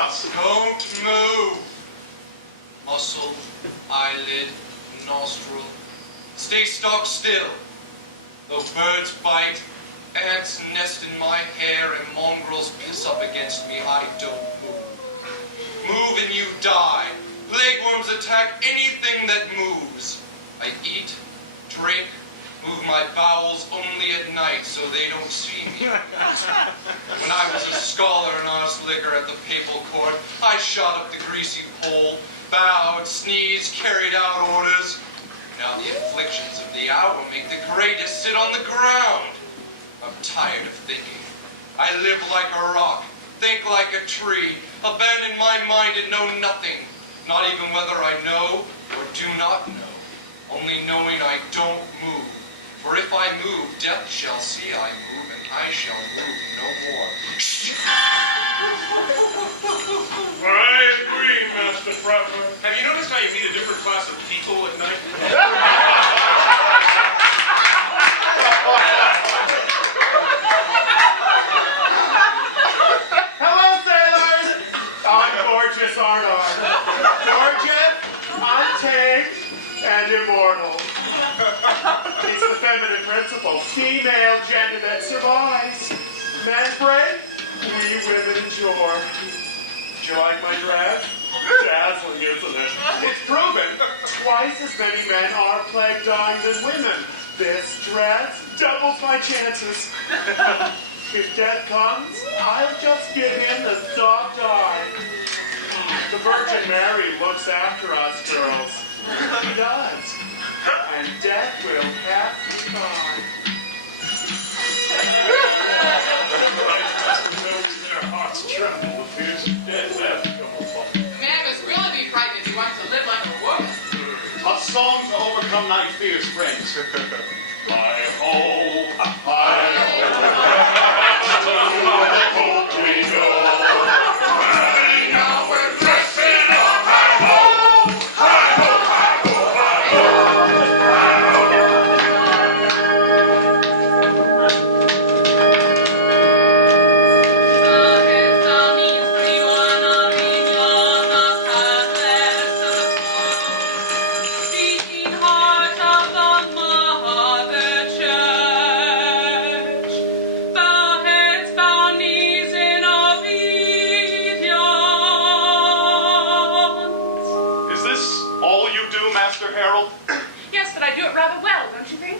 us. Don't move. Muscle, eyelid, nostril. Stay stock still. Though birds bite, ants nest in my hair, and mongrels piss up against me, I don't move. Move and you die. Plague worms attack anything that moves. I eat, drink, move my bowels only at night so they don't see me. When I was a scholar and honest liquor at the papal court, I shot up the greasy pole, bowed, sneezed, carried out orders. Now the afflictions of the hour make the greatest sit on the ground. I'm tired of thinking. I live like a rock, think like a tree, abandon my mind and know nothing, not even whether I know or do not know, only knowing I don't move. For if I move, death shall see I move, and I shall move no more. I agree, Master Proper. Have you noticed how you meet a different class of people at night? Hello, sailors! I'm gorgeous, aren't I? Gorgeous, untamed, and immortal. It's the feminine principle. Female gender that survives. Men break, we women endure. Do you like my dress? Dazzling, isn't it? It's proven twice as many men are plague dying than women. This dress doubles my chances. If death comes, I'll just give him the soft eye. The Virgin Mary looks after us, girls. She does. And death will pass you by. Their hearts tremble with fears of death. A man must really be frightened if he wants to live like a woman. A song to overcome thy fears, friends. Hi-ho, hope we go. Now we're dressing up. Hi-ho, hi-ho, hi-ho, hi-ho. Yes, but I do it rather well, don't you think?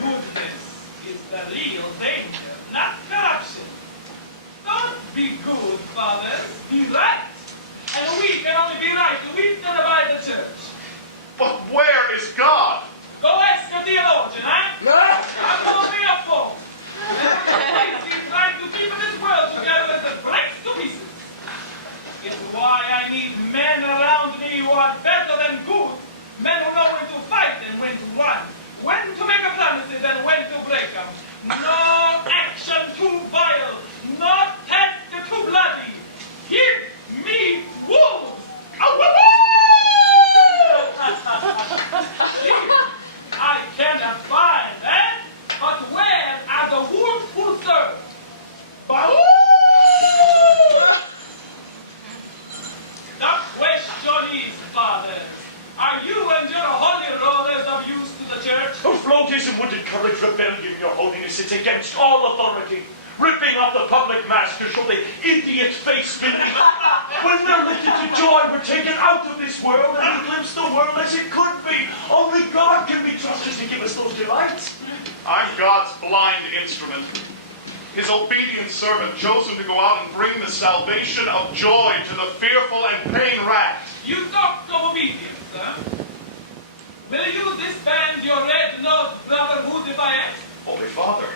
Goodness is the real danger, not corruption. be good, fathers. Be right. And we can only be right if we stand by the church. But where is God? Go ask a theologian, eh? I'm gonna be a fool. He's trying to keep this world together as it breaks to pieces. It's why I need men around me who are better than good. Men who know when to fight and when to run. When to make a promises and when to break them. No action too vile. No test too bloody. Give me wolves. I cannot find, eh? But where are the wolves who serve? The question is, fathers, are you and your holy rollers of use to the church? Oh, Flogism would encourage rebellion, Your Holiness. It's against all authority. Ripping up the public mass to show the idiot face beneath. When they're lifted to joy, we're taken out of this world and we glimpse the world as it could be. Only God can be trusted to give us those delights. I'm God's blind instrument. His obedient servant, chosen to go out and bring the salvation of joy to the fearful and pain-racked. You talk of obedience, huh? Will you disband your red-nosed brotherhood if I ask? Holy Father.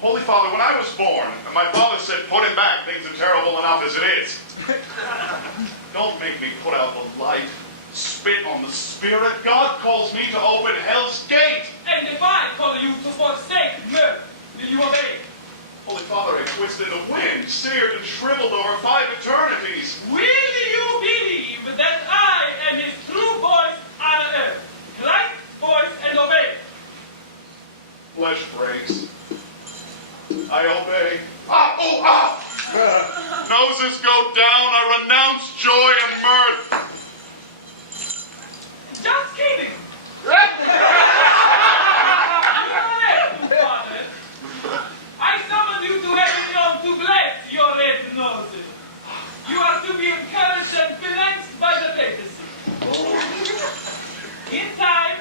Holy Father, when I was born, my father said, put it back, things are terrible enough as it is. Don't make me put out the light, spit on the Spirit. God calls me to open hell's gate. And if I call you to forsake mirth, will you obey? Holy Father, I twisted the wind, seared and shriveled over 5 eternities. Will you believe that I am his true voice on earth? Christ's voice and obey. Flesh breaks. I obey. Noses go down. I renounce joy and mirth. Just kidding. I summoned you to heaven to bless your red noses. You are to be encouraged and financed by the papacy. In time,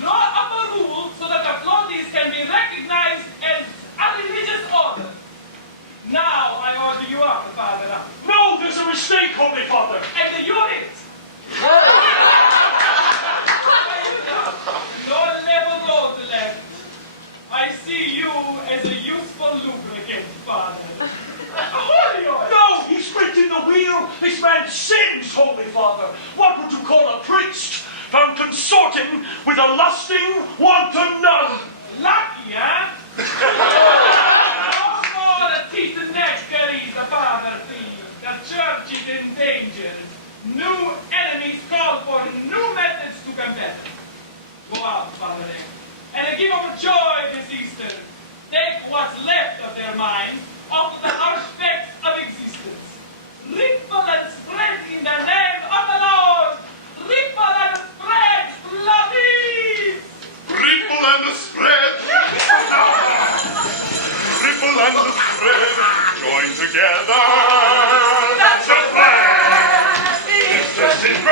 draw up a rule so that the Flotis can be recognized as a religious order. Now I order you up, Father. No, there's a mistake, Holy Father. And the unit. No level road left. I see you as a useful lubricant, Father. Holy oil. No, he's breaking the wheel. This man sins, Holy Father. What would you call a priest? Found consorting with a lusting, wanton nun. Lucky, huh? No more teeth and neckaries, the Father sees. The church is in danger. New enemies call for new methods to combat them. Go out, Father, and give them joy this Easter. Take what's left of their minds off of the artifacts of existence. Ripple and spread in the name of the Lord. Ripple and spread, bloodies. Ripple and the spread. Ripple and the spread. Join together. That's a plan. It's the secret.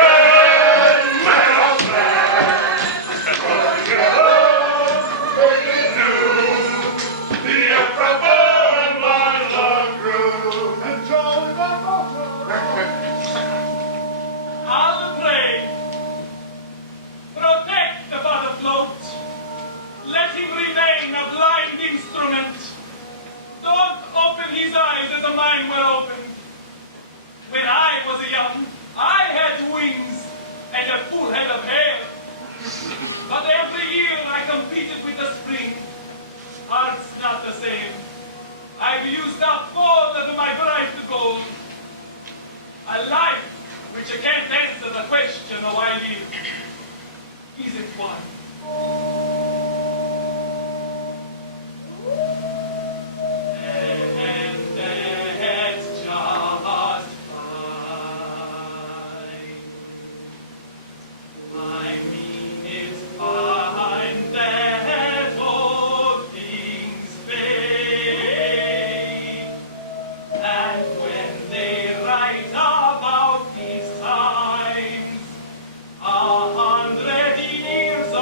Man of man. And all together. Make it new. The improper and violent groove. And join the motor. I'll pray. Protect the Father float. Let him remain a blind instrument. Don't open his eyes as the mine were opened. When I was young, I had wings and a full head of hair. But every year I competed with the spring. Heart's not the same. I've used up all of my bright gold. A life which can't answer the question of why I live. Is it one? And that's just fine. I mean, it's fine that all things fade. And when they write about these times, 100 years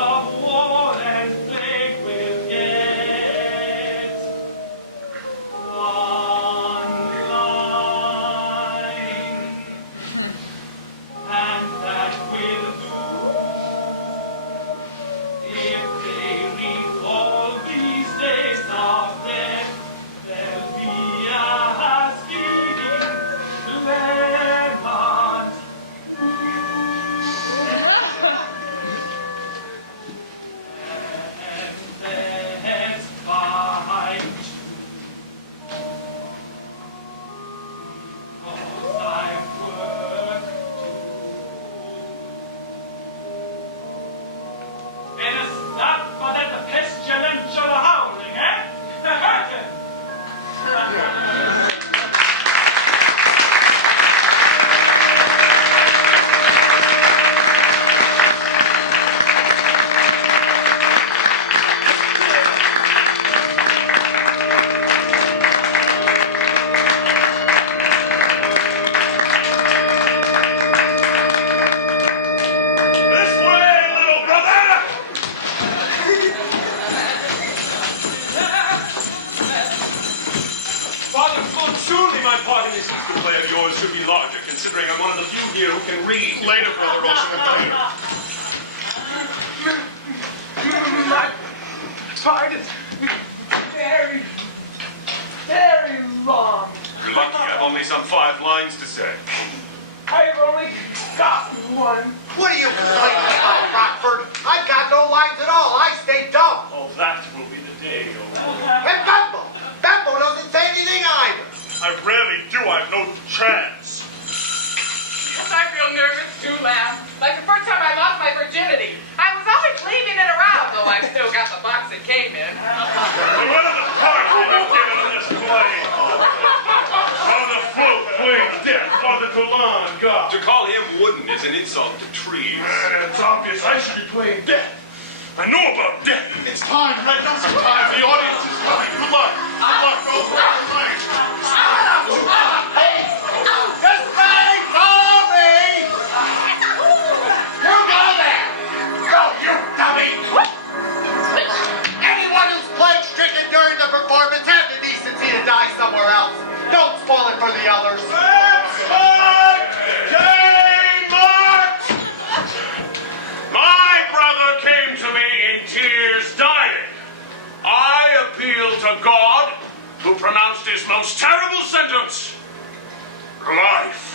my part in this musical play of yours should be larger, considering I'm one of the few here who can read. Later, Brother Rosamond, later. My part is very, very long. You're lucky I've only some 5 lines to say. I've only got one. What are you complaining about, Rockford? I've got no lines at all. I stay dumb. Oh, that will be the day, And Bembo. Bembo doesn't say anything either. I really do. I've no chance. Yes, I feel nervous too, Lamb. Like the first time I lost my virginity. I was always leaving it around, though I still got the box it came in. What are the parts that you've given in this play? Oh, the flute played deaf, or the Toulon god. To call him wooden is an insult to trees. It's obvious I should be playing deaf. I know about death. It's time. Let go some time. The audience is coming. Good luck. Good luck. Go for it. Just say follow me. You go there. Go, you dummy. Anyone who's plague-stricken during the performance has the decency to die somewhere else. Don't spoil it for the others. My brother came to me in tears, dying. I appealed to God, who pronounced his most terrible sentence: life.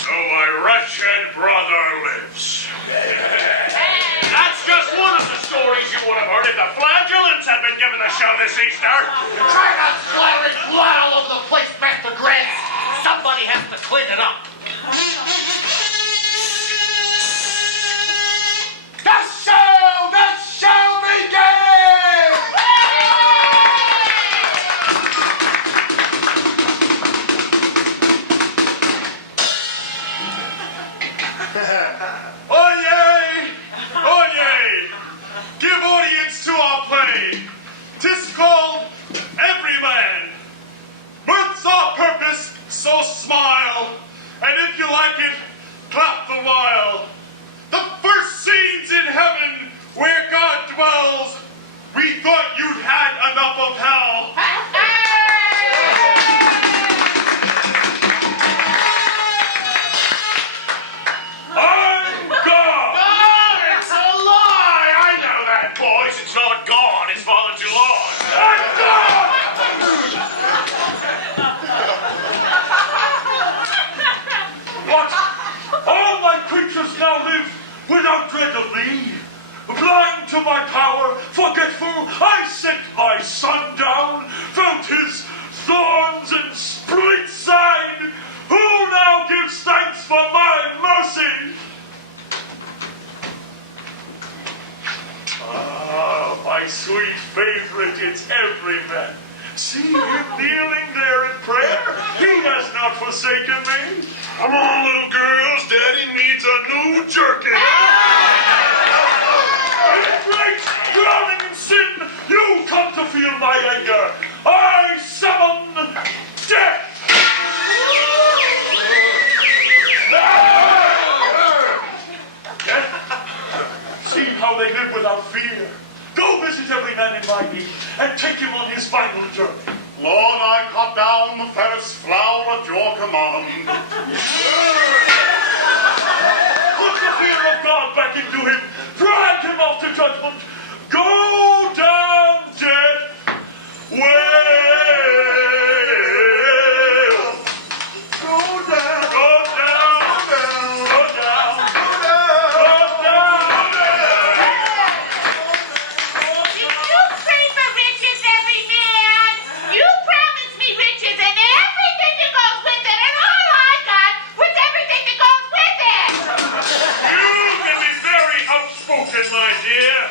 So my wretched brother lives. That's just one of the stories you would have heard if the flagellants had been given a show this Easter. Try not splattering blood all over the place, Master Grant. Somebody has to clean it up. The show begins! Oyez! Oyez! Give audience to our play. 'Tis called Every Man. Mirth's our purpose, so smile. And if you like it, clap the while. The first scene's in heaven, where God dwells. We thought you'd had enough of hell. I'm God! Oh, it's a lie! I know that. Boys, it's not God, it's Father July. I'm God! What? All my creatures now live without dread of me. Blind to my power, forgetful, I sent my son down, felt his thorns and split side. Who now gives thanks for my mercy? Ah, my sweet favorite, it's Every Man. See him kneeling there in prayer? He has not forsaken me. Come on, little girls, Daddy needs a new jerkin. Great, drowning in sin, you come to feel my anger. I summon death. See how they live without fear. Go visit every man in my need and take him on his final journey. Lord, I cut down the fairest flower at your command. Put the fear of God back into him. Drag him off to judgment. Go down, death. Well. Go down. Go down. Go down. Go down. Did you pray for riches, every man? You promised me riches and everything that goes with it, and all I got was everything that goes with it. You can be very outspoken, my dear.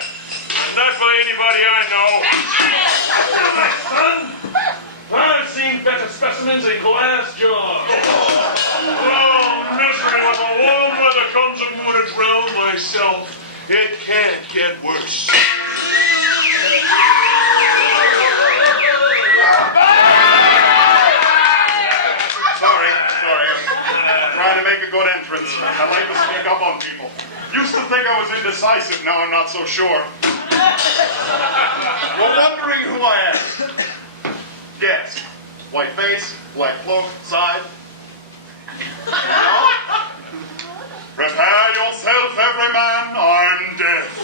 Not by anybody I know. My son, I've seen better specimens in glass jars. Oh, misery when the warm weather comes and when it's round myself. It can't get worse. Sorry. I'm trying to make a good entrance. I like to sneak up on people. Used to think I was indecisive. Now I'm not so sure. You're wondering who I am. Yes. White face, black cloak, side. Prepare yourself, every man, I'm death.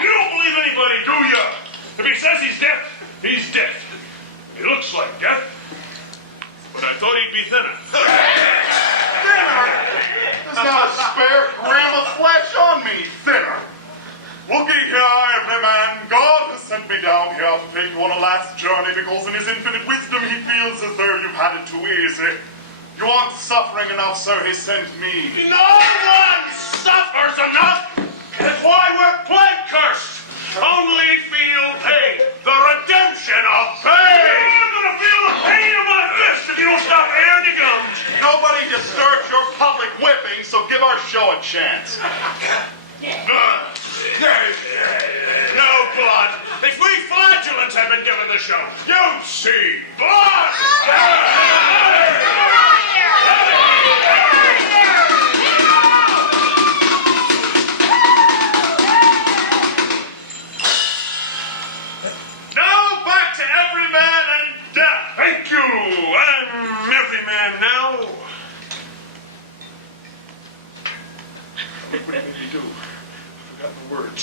You don't believe anybody, do you? If he says he's deaf, he's deaf. He looks like death, but I thought he'd be thinner. Thinner? There's not a spare gram of flesh on me, thinner. Looky here, every man. God has sent me down here to take you on a last journey because in his infinite wisdom he feels as though you've had it too easy. You aren't suffering enough, so he sent me. No one suffers enough! That's why we're plague cursed! Only feel pain! The redemption of pain! I'm gonna feel the pain in my fist if you don't stop airing your gums! Nobody disturbs your public whipping, so give our show a chance. No blood! If we flagellants had been given the show, you'd see blood! Now back to every man and death! Thank you! I'm every man now. What did you make me do? I forgot the words.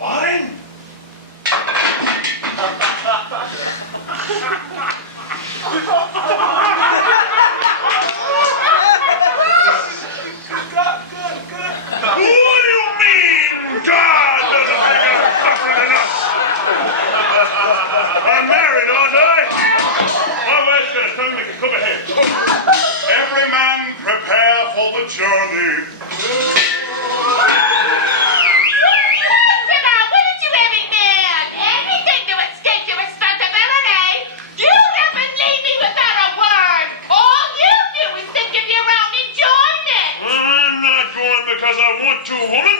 Wine? What do you mean, God doesn't make us suffering enough? I'm married, aren't I? My wife's got a tongue that can cook a head. Every man prepare for the journey. Because I want to, woman.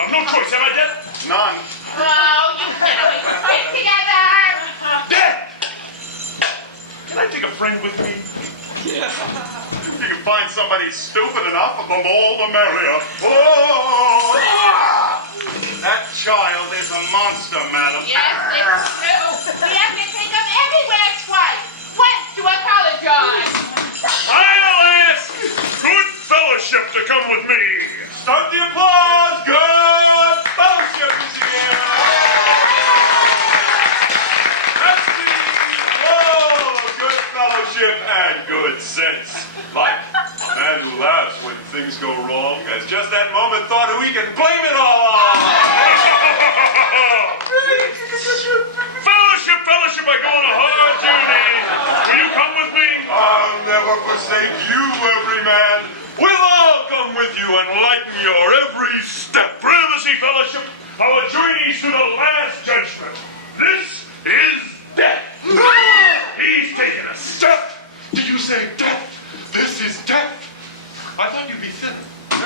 I've no choice, have I, Deb? None. Oh, you could always stick together. Deb! Can I take a friend with me? If you can find somebody stupid enough, the more the merrier. Oh! That child is a monster, madam. Yes, it's true. We have to take them everywhere twice. Once to apologize. I'll ask good fellowship to come with me. Start the applause. Good fellowship is here. That's the good fellowship and good sense. Like a man who laughs when things go wrong has just that moment thought who he can blame it all on. Fellowship, I go on a hard journey. Will you come with me? I'll never forsake you, every man. We'll all come with you and lighten your every step. Privacy, fellowship, our journeys to the last judgment. This is death. He's taking a step. Did you say death? This is death? I thought you'd be thin. Are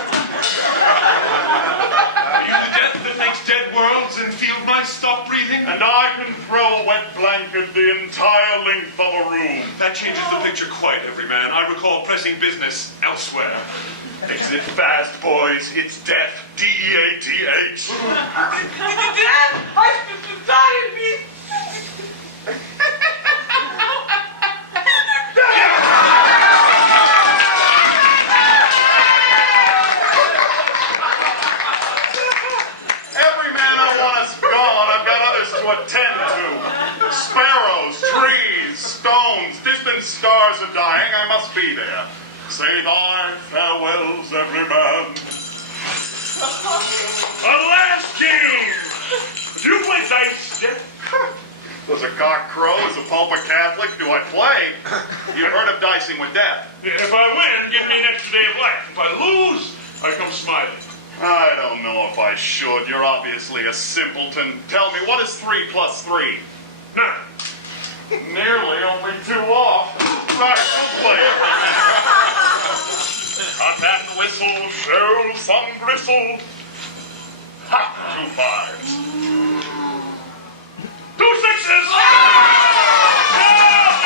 you the death that makes dead worlds and field mice stop breathing? And I can throw a wet blanket the entire length of a room. That changes the picture quite, every man. I recall pressing business elsewhere. Exit fast, boys. It's death. D-E-A-T-H. Dad, I've been dying me. Every man I want is gone. I've got others to attend to. Sparrows, trees, stones, distant stars are dying. I must be there. Say thy farewells, every man. A last game! Do you play dice yet? Does a cock crow? Is a Pope a Catholic? Do I play? You've heard of dicing with death. If I win, give me an extra day of life. If I lose, I come smiling. I don't know if I should. You're obviously a simpleton. Tell me, what is 3 plus 3? Nah. Nearly, only 2 off. Right, don't play it. Cut and whistle, show some gristle. Ha! 2 5s. 2 6s! Oh!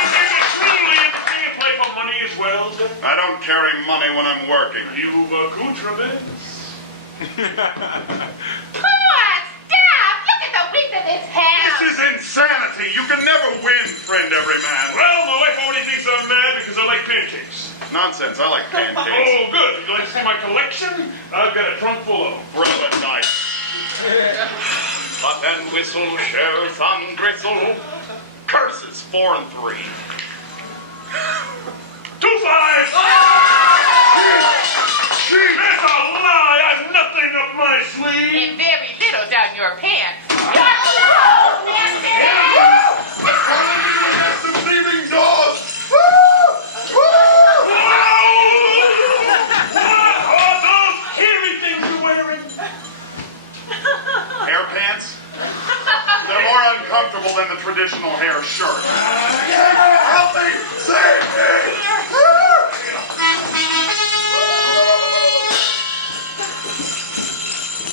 You think it's truly interesting to play for money as well, sir? I don't carry money when I'm working. You've accoutrements. Come on, stop! Look at the width of this house! This is insanity. You can never win, friend every man. Well, my wife already thinks I'm mad because I like pancakes. Nonsense. I like pancakes. Oh, good. Would you like to see my collection? I've got a trunk full of them. Brother nice. Puff and whistle, sheriff on gristle. Curses, 4 and 3. 2-5! That's a lie! I've nothing up my sleeve! And very little down your pants. You're alone, The bleeding doors! What are those hairy things you're wearing? Hair pants? They're more uncomfortable than the traditional hair shirt. Help me! Save me!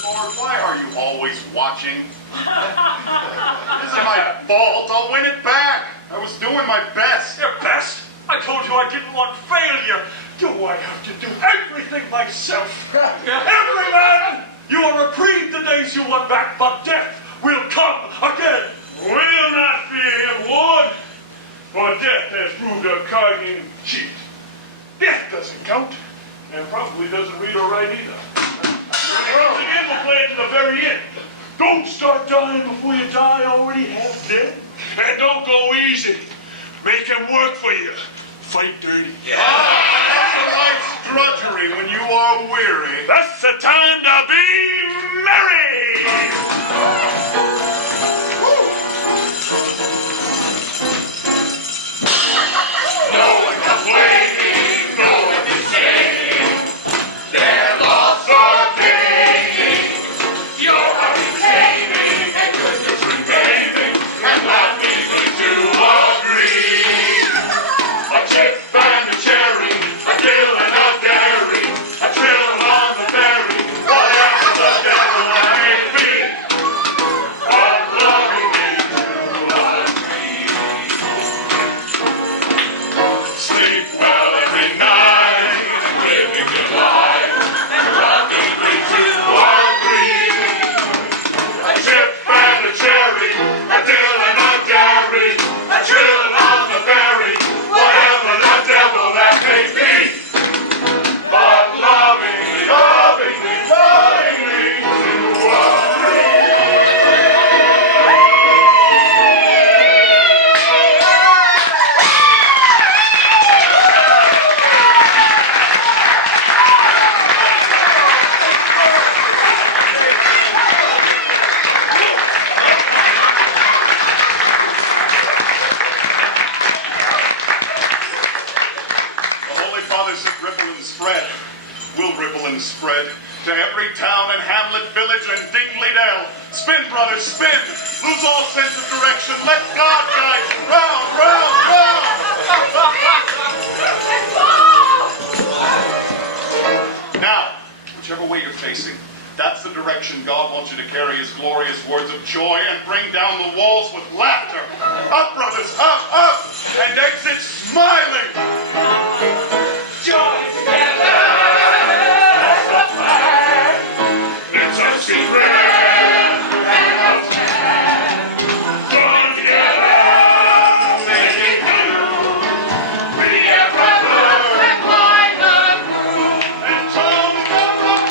Lord, why are you always watching? This is my fault. I'll win it back. I was doing my best. Your best? I told you I didn't want failure. Do I have to do everything myself? Every man! You will reprieve the days you won back, but death will come again. Will not fear him, Lord, for death has proved a carding cheat. Death doesn't count, and probably doesn't read or write either. Once again, we'll play it to the very end. Don't start dying before you die already half dead. And don't go easy. Make him work for you. Fight dirty. Life's drudgery when you are weary. That's the time to be merry! No one complaining, no one complaining. Their loss or gaining. Your heart retaining and goodness remaining, and not needing to agree. A chip and a cherry, a dill and a dairy, a trill on the berry, whatever the devil may be. But lovingly to agree. Sleep well every night, living your life, lovingly to agree. A chip and a cherry, a dill and a dairy, a trill on the berry, whatever the devil that may be. But lovingly, lovingly, lovingly to The Holy Father said ripple and spread. Will ripple and spread to every town and hamlet, village, and dingley dell. Spin, brothers, spin. Lose all sense of direction. Let God guide you. Round, round, round. Now, whichever way you're facing, that's the direction God wants you to carry His glorious words of joy and bring down the walls with laughter. Up, brothers, up, up, and exit smiling. Joy together, that's the plan. It's a secret and a plan. Joy together, making new. We are brothers and climb the groove and tongue the rock.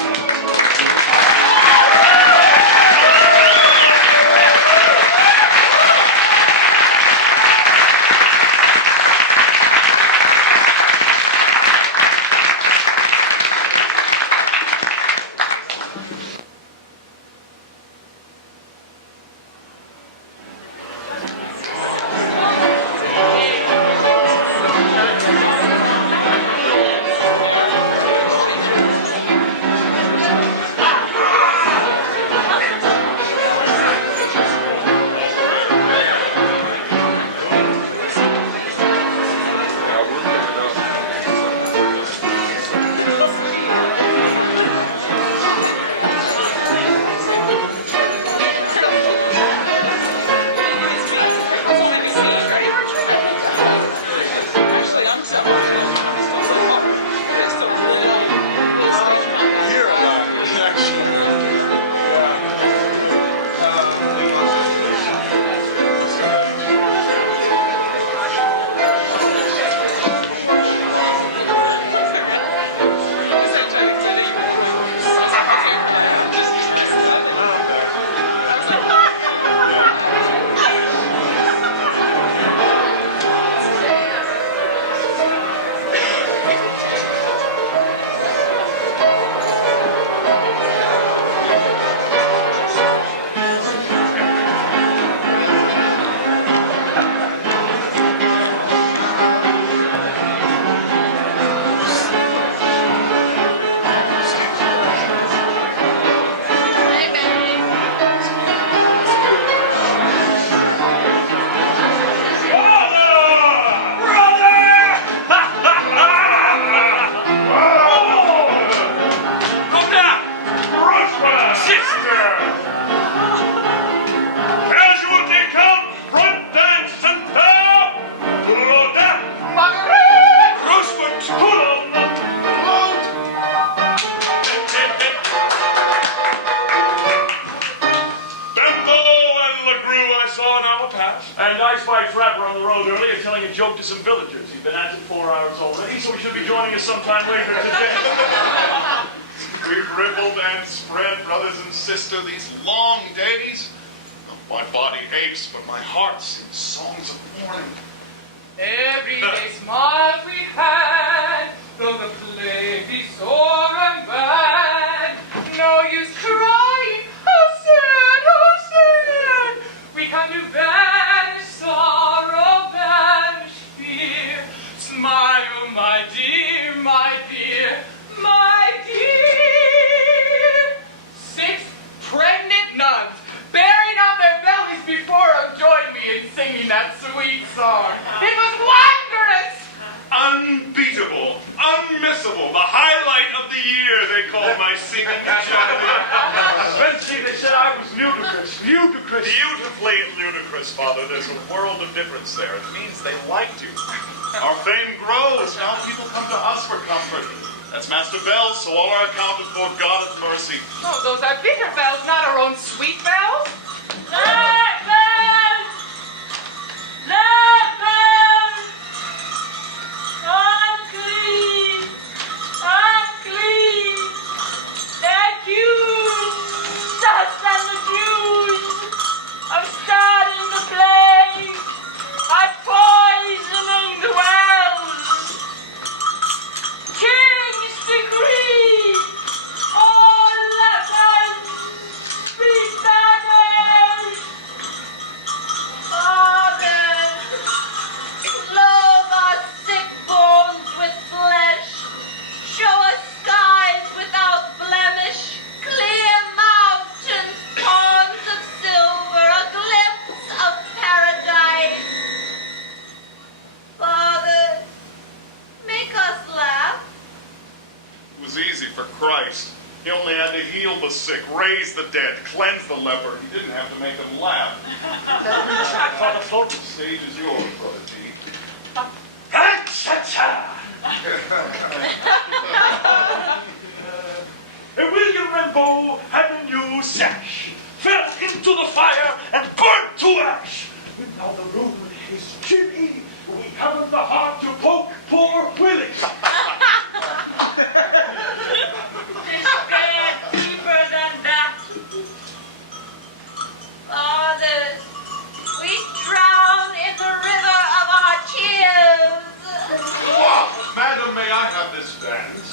wrote earlier telling a joke to some villagers. He's been at it 4 hours already, so he should be joining us sometime later today. We've rippled and spread, brothers and sisters, these long days. My body aches, but my heart sings songs of mourning. Every day smiles we had, though the plague be sore and bad. No use crying, how sad, how sad. We come to banish sorrow, banish fear. Smile, my dear, my dear, my dear. 6 pregnant nuns bearing on their bellies before her joined me in singing that sweet song. It was wondrous! Unbeatable, unmissable, the highlight of the year, they called my singing Saturday. Spency, they said I was ludicrous. Ludicrous. Beautifully ludicrous, Father. There's a world of difference there. It means they liked you. Our fame grows. Now people come to us for comfort. That's Master Bells, so all are accounted for. God of mercy. Oh, those are bitter bells, not our own sweet bells. Let bells! Let bells! Unclean! Unclean! They're accused! Dust and accused of starting the plague, of poisoning the wells. King's decree! All lepers be banished! Father, clothe our sick bones with flesh. Show us skies without blemish. Clear mountains, ponds of silver, a glimpse of paradise. Father, make us laugh. It was easy for Christ. He only had to heal the sick, raise the dead, cleanse the leper. He didn't have to make them laugh. Father Fulton. The stage is yours, Brother T. William Rambeau had a new sash, fell into the fire and burnt to ash. Now the room is chilly. We haven't the heart to poke poor Willie. Despair deeper than that. Father, we drown in the river of our tears. Madam, may I have this dance?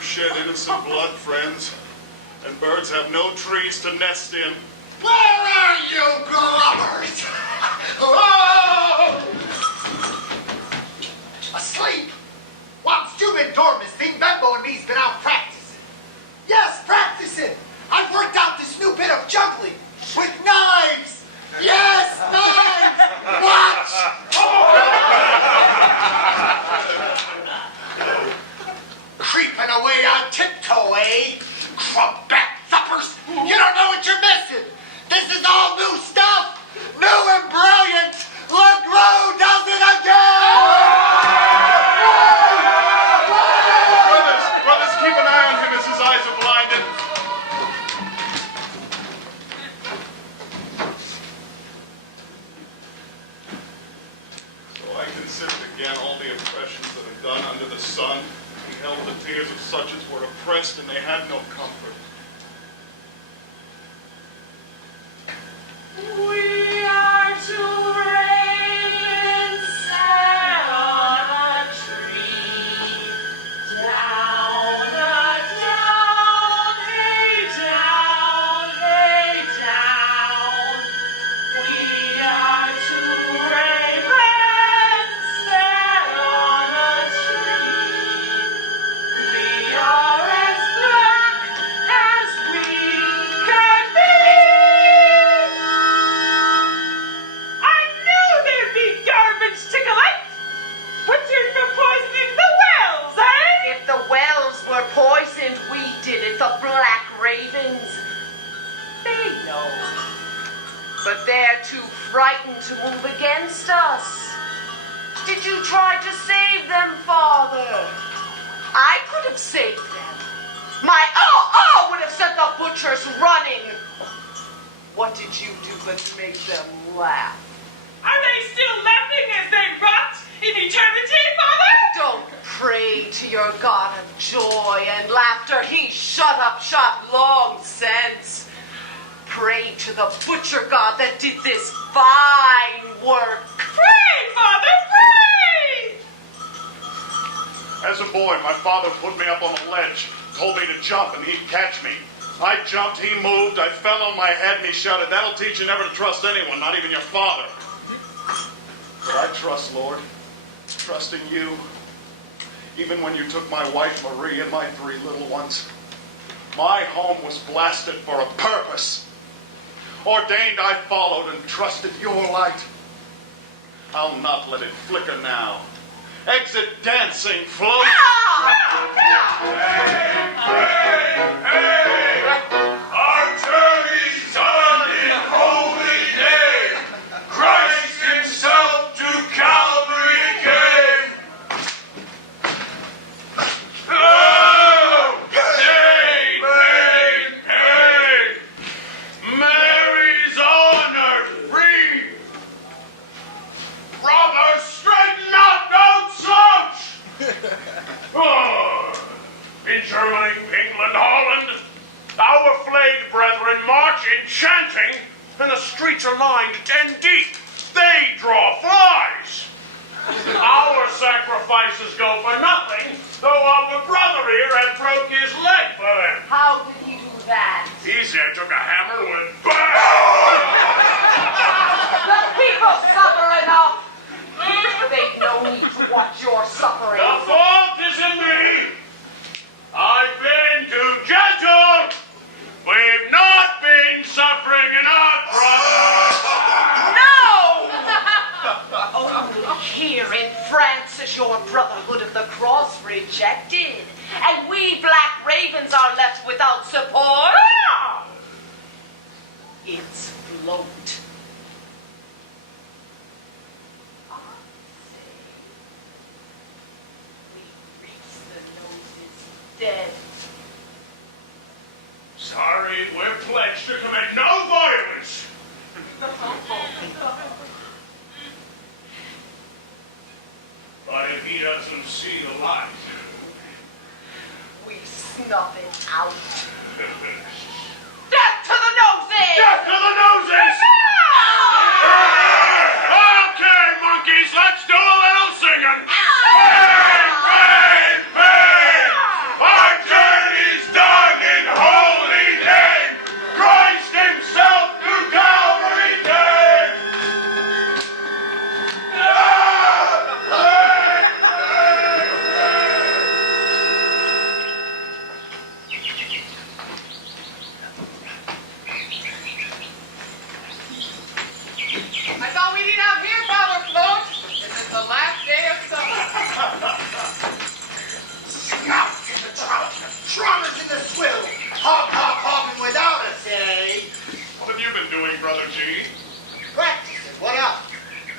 Shed innocent blood, friends, and birds have no trees to nest in. Where are you, glubbers? Oh! Asleep? Whilst you've been dormant, Bimbo and me's been out practicing. Yes, practicing. I've began all the oppressions that are done under the sun. He held the tears of such as were oppressed, and they had no comfort. We are two ravens sat on a tree, down, hey down, hey down. We are two ravens sat on a tree. We are as black as we can be. I knew there'd be garbage to collect. Butchers for poisoning the wells, eh? If the wells were poisoned, we did it. The black ravens. They know. But they're too frightened to move against us. Did you try to save them, Father? I could have saved them. My would have sent the butchers running. What did you do but make them laugh? Are they still laughing as they rot in eternity, Father? Don't pray to your God of joy and laughter. He's shut up shop long since. Pray to the butcher God that did this fine work. Pray, Father, pray! As a boy, my father put me up on a ledge, told me to jump, and he'd catch me. I jumped, he moved, I fell on my head, and he shouted, "That'll teach you never to trust anyone, not even your father." But I trust, Lord, trusting you, even when you took my wife Marie and my 3 little ones. My home was blasted for a purpose. Ordained, I followed and trusted your light. I'll not let it flicker now. Exit dancing, float. Our journey's done in holy name. Christ himself to Calvary came. Oh, hey, hey, hey. Mary's honored free. Brothers, straighten up, don't slouch. Oh, in Germany, England, Holland, our flayed brethren march in chanting, and the streets are lined 10 deep. They draw flies. Our sacrifices go for nothing, though our brother here had broke his leg for them. How did he do that? He said took a hammer and went bang. The people suffer enough. They've no need to watch your suffering. The fault is in me. I've been too gentle. We've not been suffering enough, brothers. No! Only here in France is your Brotherhood of the Cross rejected, and we black ravens are left without support. It's float. I say, we reach the noses dead. Sorry, we're pledged to commit no violence. But if he doesn't see the light, We snuff it out. Death to the noses! death to the noses! Okay, monkeys, let's do a little singing. Bang, bang, bang! Our journey's done in holy name. Christ himself to Calvary came. I thought we'd eat out here, Father Float. This is the last day of summer. Snouts in the trout, trotters in the swill, hogging without us, eh? What have you been doing, Brother G? Practicing, what else?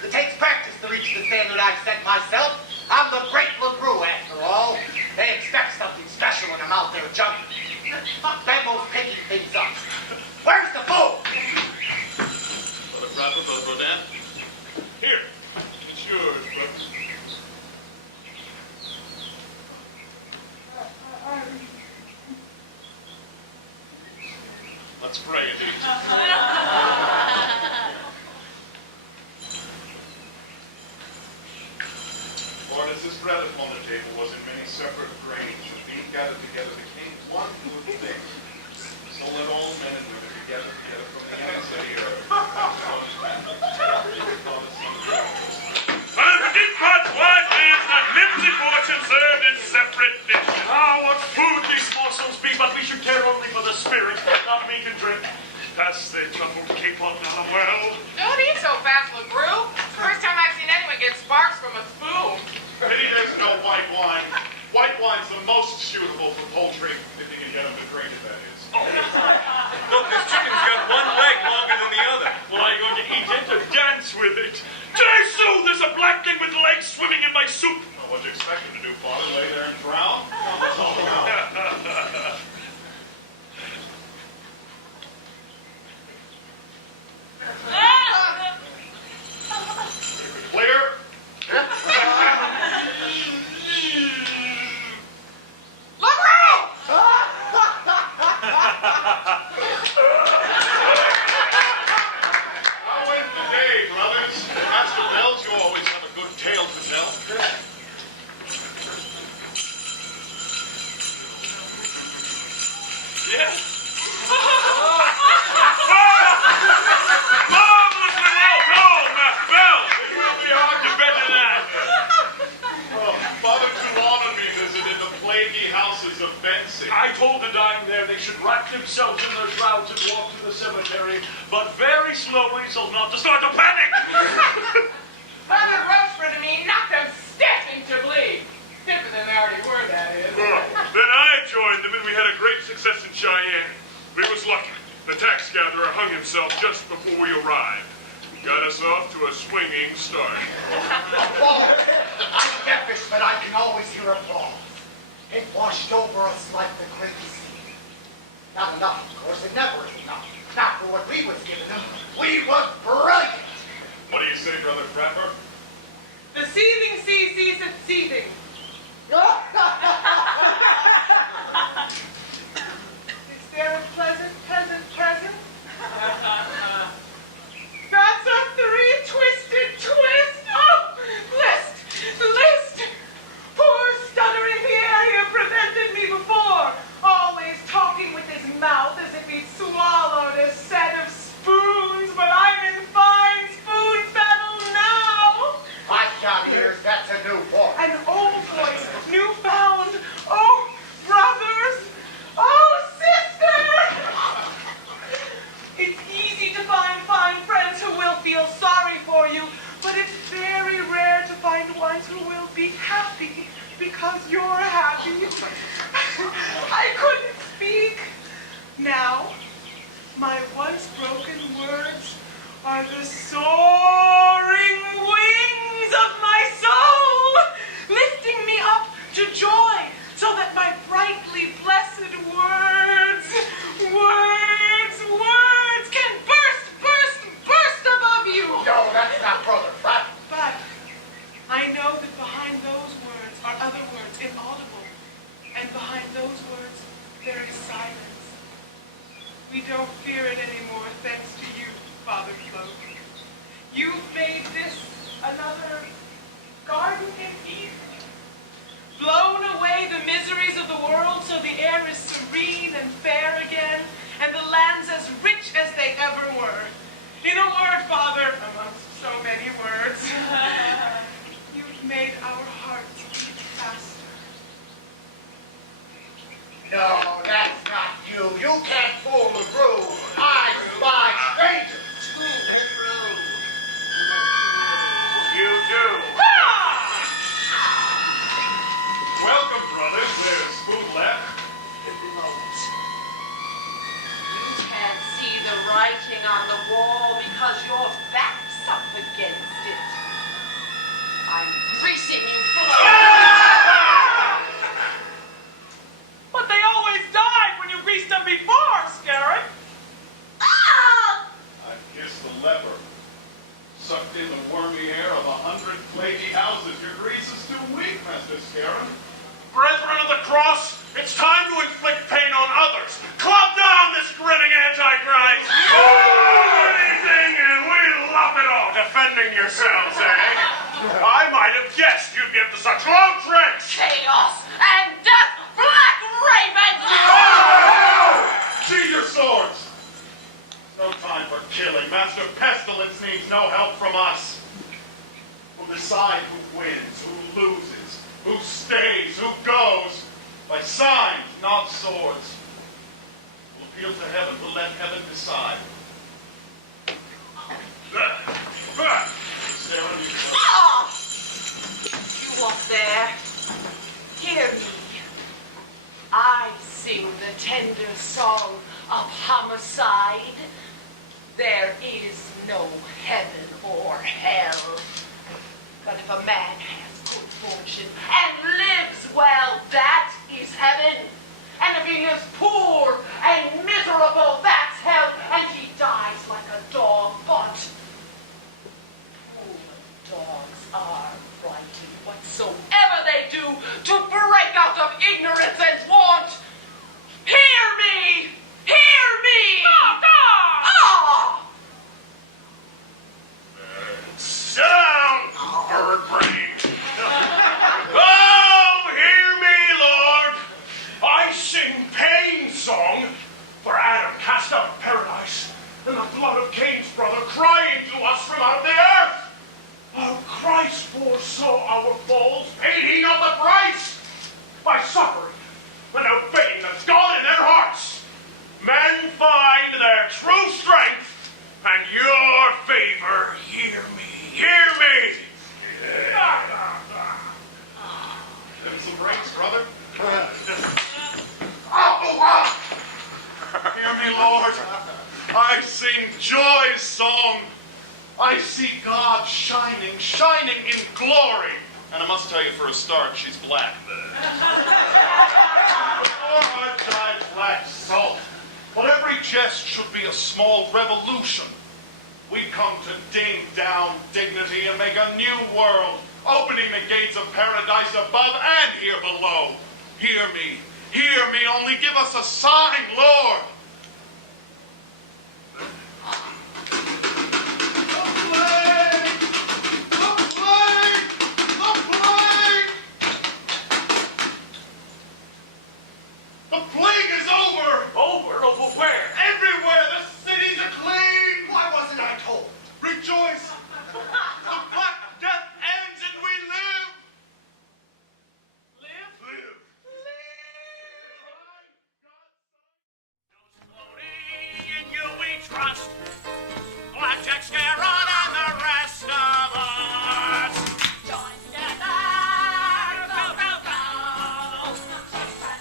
It takes practice to reach the standard I've set myself. I'm the great LaGrew, after all. They expect something special when I'm out there jumping. Bemo's picking things up. Where's the boat? Photograph of Rodin? Here. It's yours, brother. this bread upon the table was in many separate grains, and being gathered together became one good thing. So let all men and women be gathered together from the ends of the earth. Well, the deep God's wise is that flimsy fortune served in separate dishes. Ah, what food these morsels be, but we should care only for the spirit, not meat and drink. Pass the truffled capon down the well. Don't eat so fast, LeGrew. It's the first time I've seen anyone get sparks from a spoon. Pity there's no white wine. White wine's the most suitable for poultry, if you can get them to drink it, that is. Look, this chicken's got one leg longer than the other. Well, are you going to eat it or dance with it? Jesu, there's a black thing with legs swimming in my soup. Well, what do you expect him to do, Father? Lay there and drown? Clear? How went the day, brothers? Master Bells, you always have a good tale to tell. Yeah? Marvelous result! No, Master Bell! It will be hard to better that. Oh, Father Tuan and me visited the plaguey houses of Betsy. I told the dying there they should wrap themselves in their shrouds and walk to the cemetery, but very slowly so not to start to panic. Father Rochford and me knocked them stiffing to bleed. Stiffer than they already were, that is. Then I joined them and we had a great success in Cheyenne. We was lucky. The tax gatherer hung himself just before we arrived. Got us off to a swinging start. Applause. I'm deafish, but I can always hear applause. It washed over us like the Great Sea. Not enough, of course. It never is enough. Not for what we was giving them. We was brilliant. What do you say, Brother Frapper? The seething sea ceaseth seething. Is there a pleasant peasant present? That's a three-twisted twist. Oh, list. Poor stuttering Pierre here prevented me before. Always talking with his mouth as if he'd swallowed a set of spoons. But I'm in fine spoon fettle now. I've got ears. That's a new voice. An old voice, newfound. Oh, brothers. Oh, sister. It's easy to find fine friends who will feel sorry for you, but it's very rare to find ones who will be happy because you're happy. I couldn't speak. Now, my once broken words are the soaring wings of my soul, lifting me up to joy, so that my brightly blessed words can burst above you. No, that's not Brother Frapper. But I know that behind those words are other words, inaudible. And behind those words, there is silence. We don't fear it anymore, thanks to you, Father Float. You've made this another garden in Eden. Blown away the miseries of the world so the air is serene and fair again, and the lands as rich as they ever were. In a word, Father, amongst so many words, you've made our hearts beat faster. No, that's not you. You can't fool the brew. I spy strangers. You do. Welcome, brothers. There's food left. You can't see the writing on the wall because your back's up against it. I'm greasing you full of... But they always died when you greased them before, Scarab. Ah! I've kissed the leper. Sucked in the wormy air of 100 plaguey houses. Your grease is too weak, Master Scarab. Brethren of the cross, it's time to inflict pain on others. Club down this grinning antichrist. Anything and we lop it all, defending yourselves, eh? I might have guessed you'd get to such low tricks! Chaos and death, black raven! Sheathe your swords! No time for killing. Master Pestilence needs no help from us. We'll decide who wins, who loses, who stays, who goes, by signs, not swords. We'll appeal to heaven. We'll let heaven decide. Stare on me. Ah! You up there? Hear me. I sing the tender song of homicide. There is no heaven or hell. But if a man has good fortune and lives well, that is heaven. And if he is poor and miserable, that's hell. And he dies like a dog, but poor dogs are right in whatsoever they do to break out of ignorance and want. Hear me! Hear me! Ah! Sit down, bird brain! Oh, hear me, Lord! I sing pain song for Adam cast out of paradise, and the blood of Cain's brother crying to us from out the earth. Oh, Christ foresaw our falls, paid he not the price? By suffering and obeying the God in their hearts, men find their true strength and your favor. Hear me, hear me! Give him some drinks, brother. Hear me, Lord. I sing joy's song. I see God shining, shining in glory. And I must tell you, for a start, she's black. Before I died black salt. But every jest should be a small revolution. We come to ding down dignity and make a new world, opening the gates of paradise above and here below. Hear me, only give us a sign, Lord. The plague is over! Over where? Everywhere! The cities are clean! Why wasn't I told? Rejoice! The black death ends and we live! Live? In you we trust. Blackjack, Scarron, and the rest of us. Join together, go, go, go.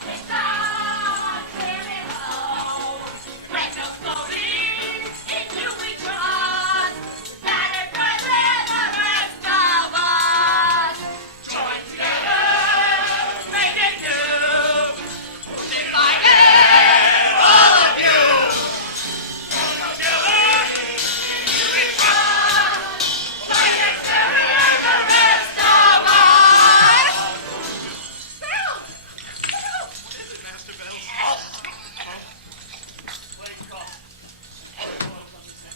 Take down, clear it all. Red nose floating, in you we trust. Battered brethren, the rest of us. Join together, make it new. Divided, all of you.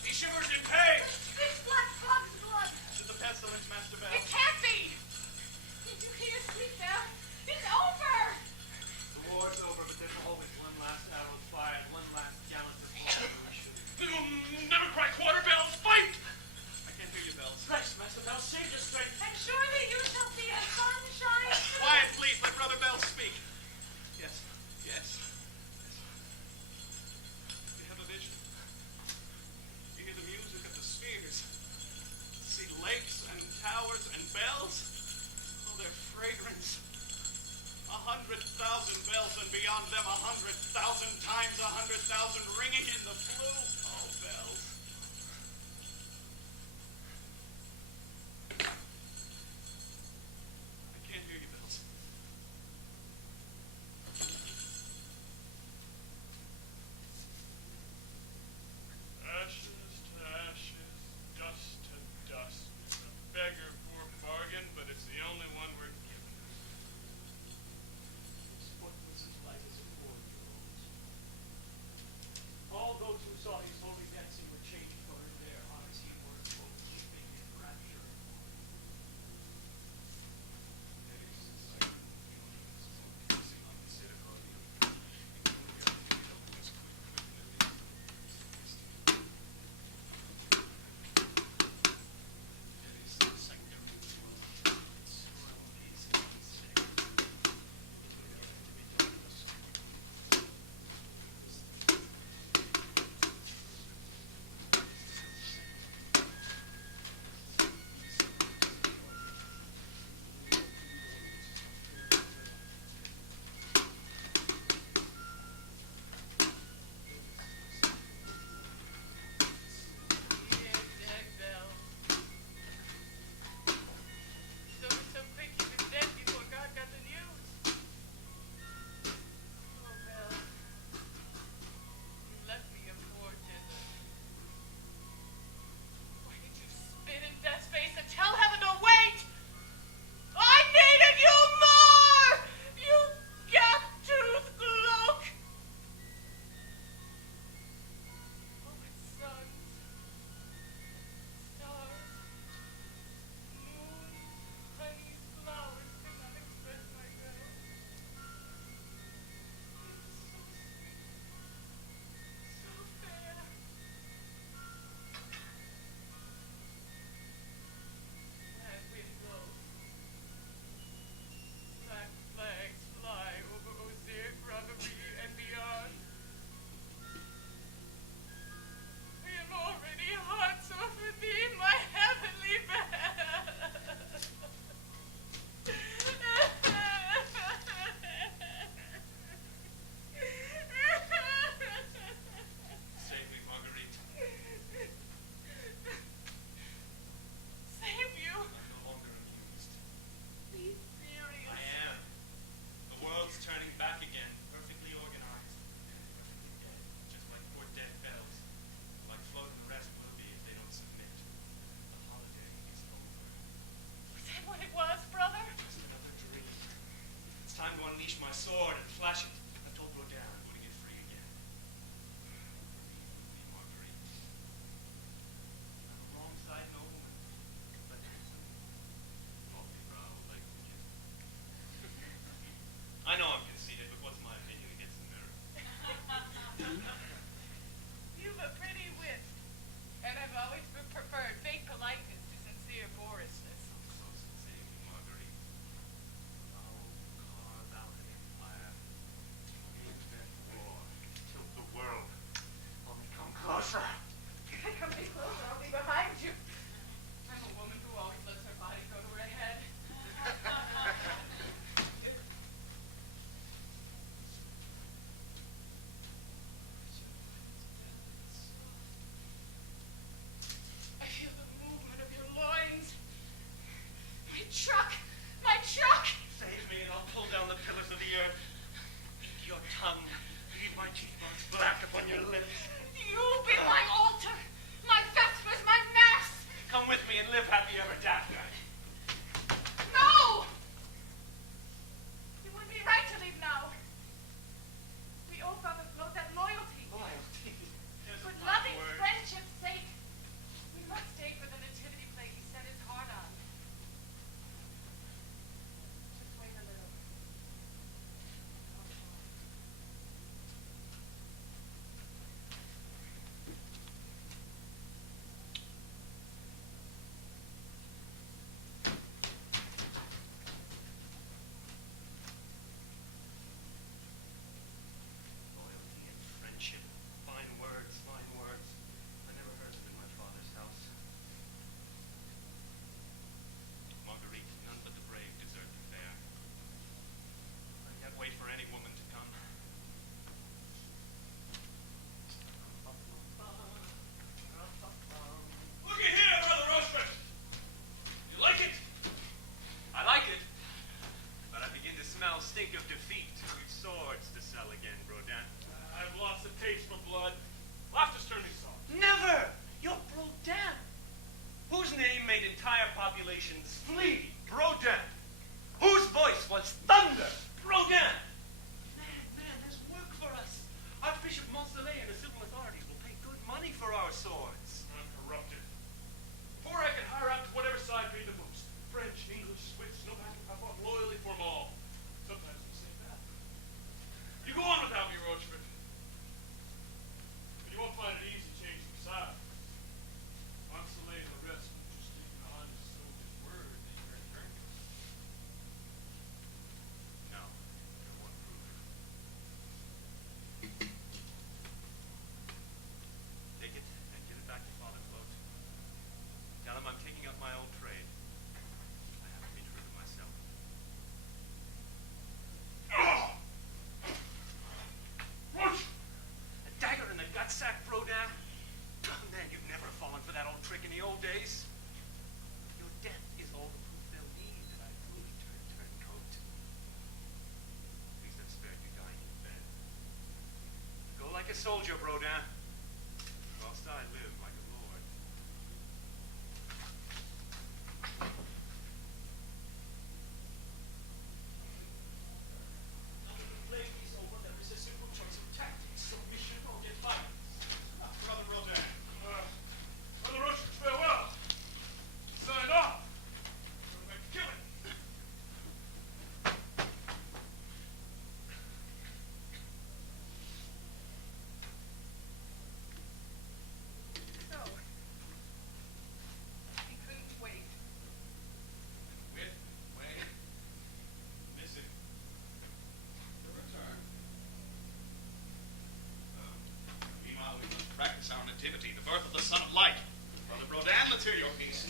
He shivers in pain. This black fox blood. Is it the pestilence, Master Bell? It can't be! Did you hear, sweet bear? It's over! The war's over, but there's always one last arrow fired, one last gallant revolution. Never cry quarter bells, fight! I can't hear you, Bells. Christ, Master Bell, save your strength. And surely you shall see a sunshine. Quiet, please. Let Brother Bells speak. Yes. You have a vision. You hear the music of the spheres. See lakes and towers and bells. Oh, their fragrance. 100,000 bells, and beyond them 100,000 times 100,000 ringing in the blue. Oh, bells. I can't hear you, Bells. Ashes to ashes, dust to dust. It's a beggar poor bargain, but it's the only one we're given. What was his life as a 4-year-old? All those who saw him my sword and flash it. I told Rodin I'm going to get free again. Marguerite. On the wrong side, no woman. But awfully proud, like you. I know I'm conceited, but what's my opinion against the mirror? You've a pretty wit, and I've always preferred fake politeness to sincere borousness. So sincere, Marguerite. I'll carve out an empire. Invent war. Tilt the world. Only come closer. Come any closer, I'll be behind you. I'm a woman who always lets her body go to her head. I feel the movement of your loins. My truck! My truck! Save me and I'll pull down the pillars of the earth. Eat your tongue. Leave my cheekbones black upon your lips. You'll be my altar! My vespers, my mass! Come with me and live happy ever after. No! It would be right to leave now. We owe Father Flo that loyalty. Loyalty. For loving friendship's sake, we must stay for the nativity play he set his heart on. Just wait a little. Loyalty and friendship. Fine words, fine words. I never heard them in my father's house. Marguerite, none but the brave desert the fair. I can't wait for any woman to come. Looky here, Brother Rochefort! You like it? I like it, but I begin to smell stink of defeat. We've swords to sell again, Rodin. I've lost a taste for blood. We'll have to stir me some. Never! You're Rodin. Whose name made entire populations flee? Rodin. Whose voice was thunder? Rodin. Man, there's work for us. Archbishop Monsallet and the civil authorities will pay good money for our swords. I'm corrupted. Before I can hire out to whatever side paid the most. French, English, Swiss, no matter. I fought loyally for them all. Sometimes we say that. You go on without me, Rochefort. But you won't find it easy changing sides. Monsallet and the rest will just take an honest soldier's word that you're in earnest. No, I want proof. Take it and give it back to Father Claude. Tell him I'm taking up my old trade. I have to be true to myself. Roch! A dagger in the gutsack, Rodin? Oh, man, you've never fallen for that old trick in the old days. Your death is all the proof they'll need that I truly turncoat. Please don't spare you dying in bed. Go like a soldier, Rodin, whilst I live like a lord. Ladies over, there is a simple choice of tactics, submission or defiance. Brother Rodin. Brother Rochefort, farewell. Sign off. Or I'm killing. So, he couldn't wait. Wait. Missing. The return. Meanwhile, we must practice our nativity, the birth of the Son of Light. Brother Rodin, let's hear your piece.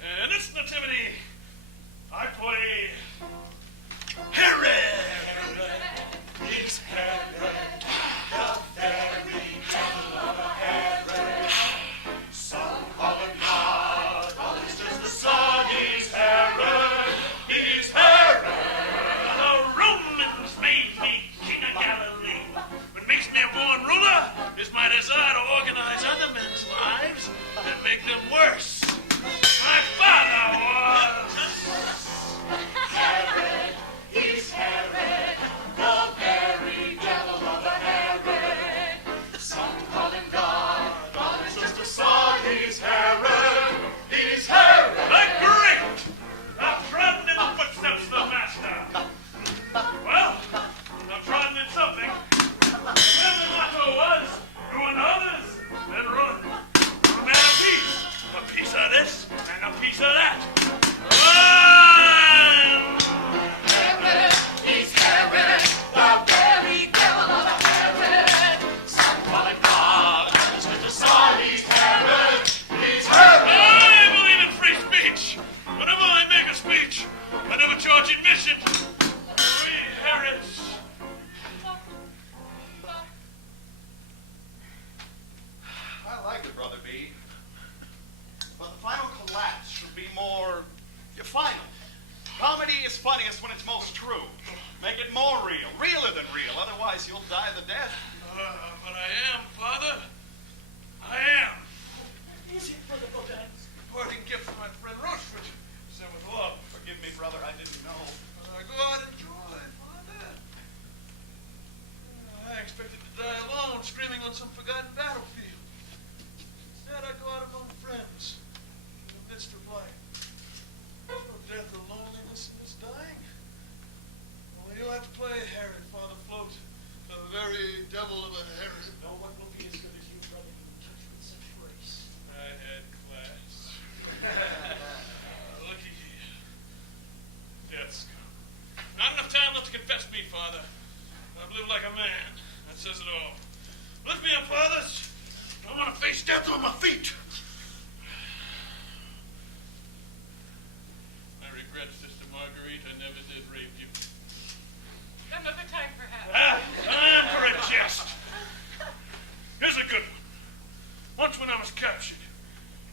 And this nativity, I play Herod! It's Herod, the very devil of a Herod. Some call him God, others just the Son. He's Herod, he's Herod. urgent mission. Three Herods. I like it, Brother B. But the final collapse should be more final. Comedy is funniest when it's most true. Make it more real, realer than real. Otherwise, you'll die the death. But I am, Father. I am. Is it, Brother Bogans? Parting gift from my friend Rochford. Sent with love. Forgive me, brother, I didn't know. Go out and enjoy, Father. I expected to die alone, screaming on some forgotten battlefield. Instead, I go out among friends in the midst of life. There's no death or loneliness in this dying. Only you'll have to play Herod, Father Float, the very devil of a Herod. No one will be as good as you, brother. You touch with such grace. I had class. Looky here. Death's come. Not enough time left to confess me, Father. I've lived like a man. That says it all. Lift me up, fathers. I want to face death on my feet. I regret, Sister Marguerite, I never did rape you. Another time, perhaps. Time for a jest. Here's a good one. Once when I was captured,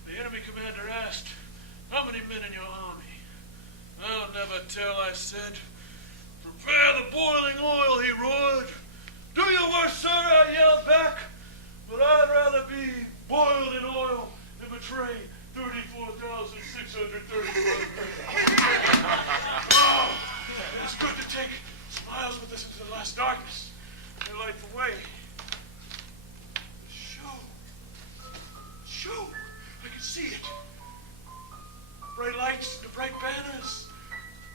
the enemy commander asked, "How many men in your army?" "I'll never tell," I said. "Prepare the boiling oil," he roared. "Do your worst, sir," I yelled back. "But I'd rather be boiled in oil than betray 34,634 Oh, it's good to take smiles with us into the last darkness. They light the way. The show. I can see it. Bright lights, the bright banners,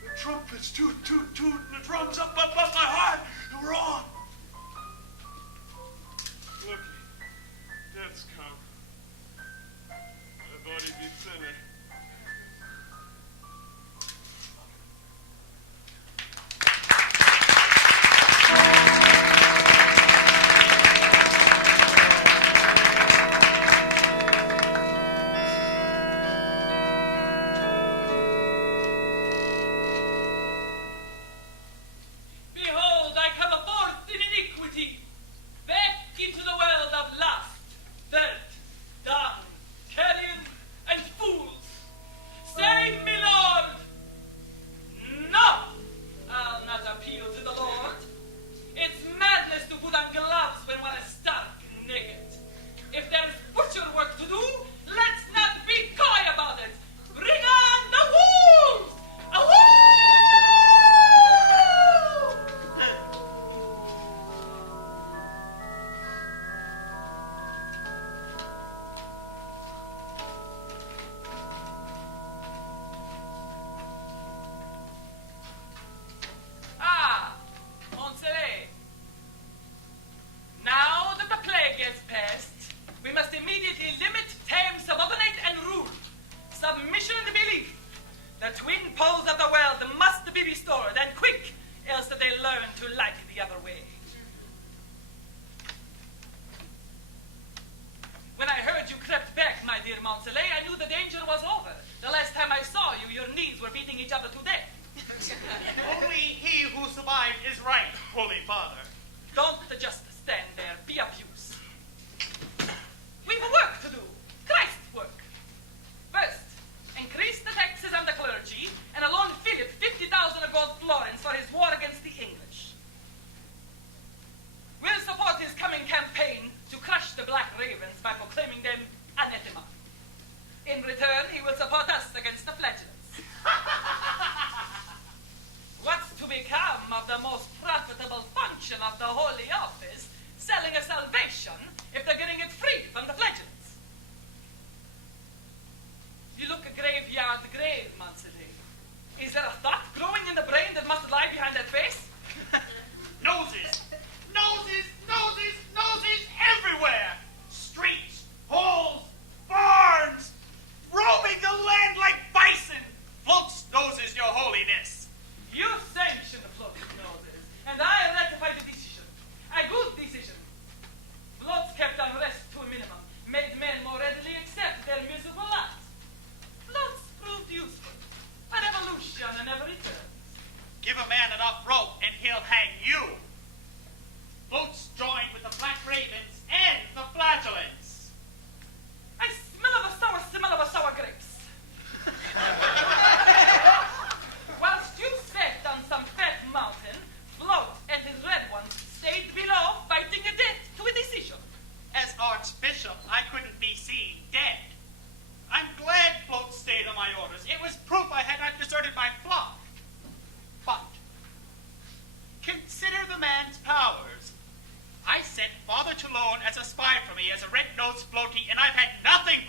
the trumpets, toot, toot, toot, and the drums up my heart, and we're on. Look, death's come. My body be thinner. Behold, I come forth in iniquity, back into the world of lust, dirt, dark, carrion, and fools. Save me, Lord! No! I'll not appeal to the Lord. It's madness to put on gloves when one is stark and naked. If there's butcher work to do, let's not be coy about it. Bring on the wolves! Awoo! Ah, Monserrat. Now that the plague has passed, we must immediately limit, tame, subordinate, and rule. Submission and belief. The twin poles of the world must be restored, and quick, else that they learn to like the other way. When I heard you crept back, my dear Monserrat, I knew the danger was over. The last time I saw you, your knees were beating each other to death. Only he who survived is right, Holy Father. Don't just stand there, be of use. We've work to do, Christ's work. First, increase the taxes on the clergy and alone Philip 50,000 gold florins for his war against the English. We'll support his coming campaign to crush the Black Ravens by proclaiming them anathema. In return, he will support us against the flagellants. What's to become of the most profitable function of the Holy Office, selling a salvation, if they're getting it free from the flagellants? You look a graveyard grave, Monserrat. Is there a thought growing in the brain that must lie behind that face? Noses! Noses! Noses! Noses everywhere! Streets, holes, barns, roaming the land like bison! Floats noses, your holiness! You sanctioned the floating noses, and I ratified the decision. A good decision. Floats kept unrest to a minimum, made men more readily accept their miserable lot. Floats proved useful. A revolution in every he'll hang you. Boots joined with the black ravens and the flagellants. I smell of a sour grapes. Whilst you sat on some fat mountain, Float and his red ones stayed below fighting a death to a decision. As Archbishop, I couldn't be seen dead. I'm glad Float stayed on my orders. It was proof I had not deserted my flock. But consider the man's powers. I sent Father Toulon as a spy for me as a red-nosed floaty, and I've had nothing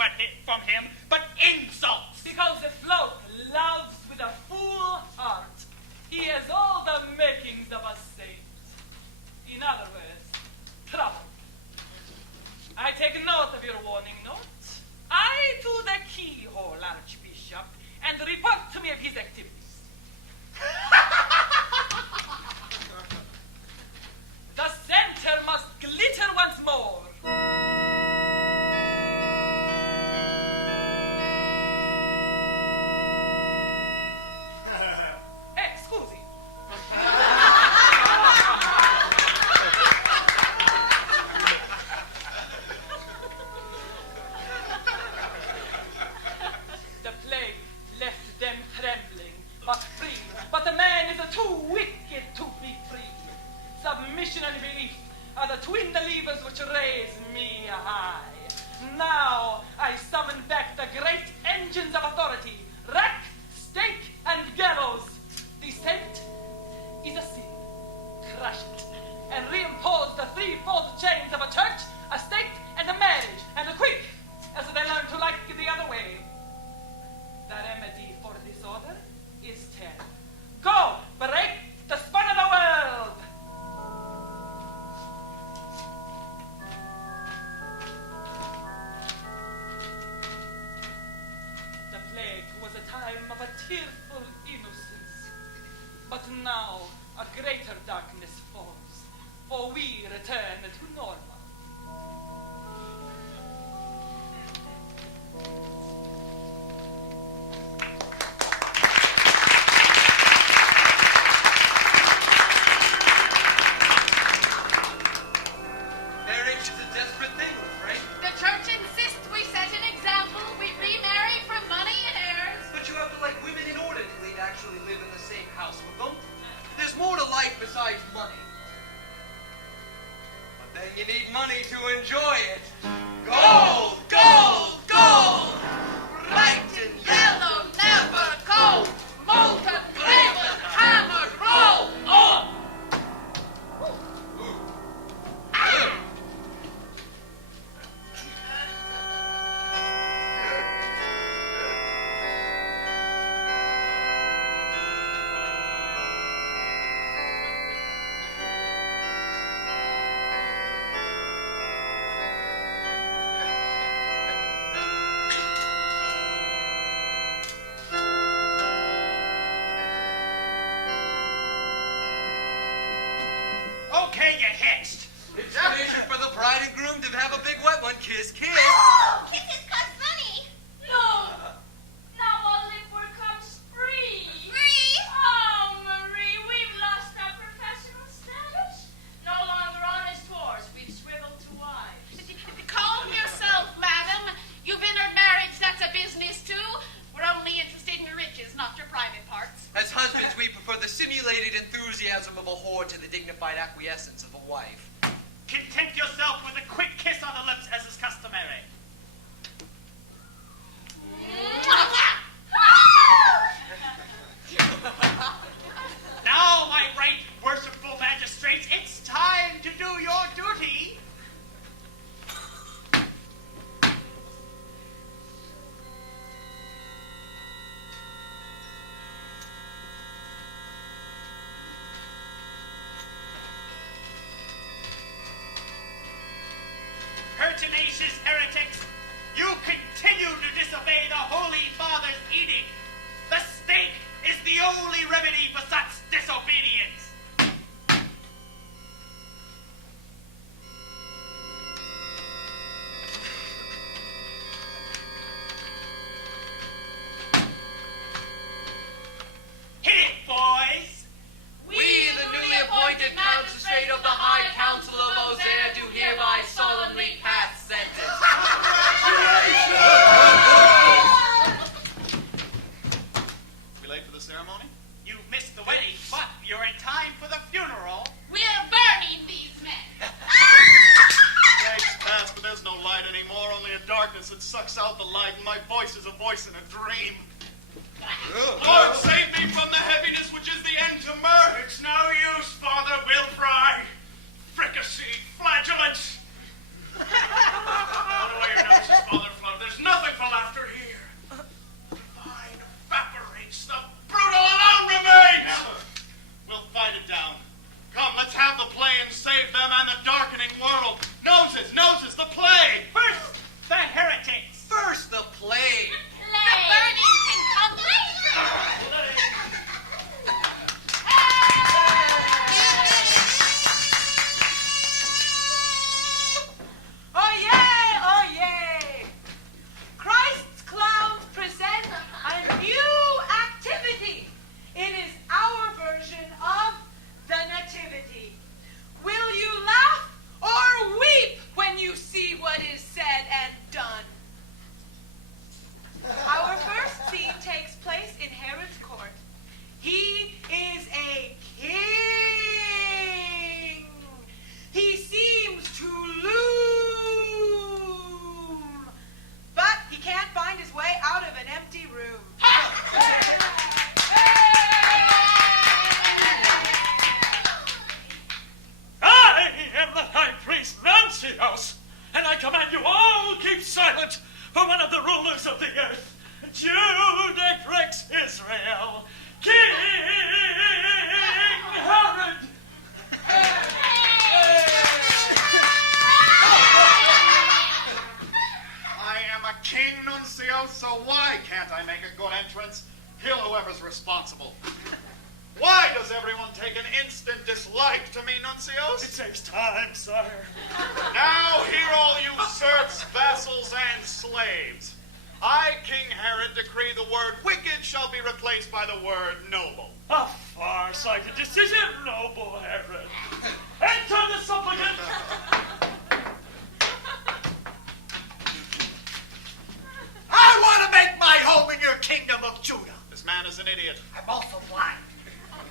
from him but insults. Because the Float loves with a full heart. He has all the makings of a saint. In other words, trouble. I take note of your warning note. Eye to the keyhole, Archbishop, and report to me of his activities. The center must glitter once more. Scusi. The plague left them trembling, but free. But the man is too wicked to be free. Submission and belief are the twin levers which raise me high. Now I summon back the great engines of authority, rack, stake, and gallows. Descent is a sin. Crush it, and reimpose the threefold chains of a church, a state, and a marriage, and a quick, as they learn to like the other way. The remedy for disorder is terror. Go, break the spine of the world! The plague was a time of a tearful innocence. But now a greater darkness falls, for we return to normal. Marriage is a desperate thing, Lefray. The church insists we set an example. We remarry for money and heirs. But you have to like women in order to actually live in the same house with them. There's more to life besides money. But then you need money to enjoy it. Gold! Gold! Gold! Bright and Yellow, never cold. Molten, ribbon, hammered, roll. Oh! Okay, you hitched. It's tradition for the bride and groom to have a big wet one. Kiss, kiss. Oh, kisses cost money. No. Now all lip work comes free. Free? Oh, Marie, we've lost our professional status. No longer honest whores. We've swiveled to wives. Calm yourself, madam. You've entered marriage. That's a business, too. We're only interested in your riches, not your private parts. As husbands, we prefer the simulated enthusiasm of a whore to the dignified acquiescence of a wife. Content yourself with a quick kiss on the lips as is customary. Now, my right worshipful magistrates, it's time to do your duty. Pertinacious heretics, you continue to disobey the Holy Father's edict. The stake is the only remedy for such disobedience. Hit it, boys! We, the newly appointed tonight, and my voice is a voice in a dream. Lord, save me from the heaviness which is the end to mirth. It's no use, Father Will Fry. Fricassee, flatulence. Put away your noses, Father Flood. There's nothing for laughter here. The vine evaporates. The brutal alone remains. Never. We'll fight it down. Come, let's have the play and save them and the darkening world. Noses, noses, the play. First, the heretics. First, the plague. The burning can come later. Oh yay! Christ's clowns present a new activity. It is our version of the Nativity. Will you laugh or weep when you see what is said and done? Our first scene takes place in Herod's court. He is a king. He seems to loom, but he can't find his way out of an empty room. I am the high priest Nuncios, and I command you all keep silent for one of the rulers of the earth, Jude Rex Israel, King Herod. I am a king, Nuncio, so why can't I make a good entrance? Kill whoever's responsible. Why does everyone take an instant dislike to me, Nuncios? It saves time, sire. Now hear all you serfs, vassals, and slaves. I, King Herod, decree the word wicked shall be replaced by the word noble. A far-sighted decision, noble Herod. Enter the supplicant. I want to make my home in your kingdom of Judah. This man is an idiot. I'm also blind.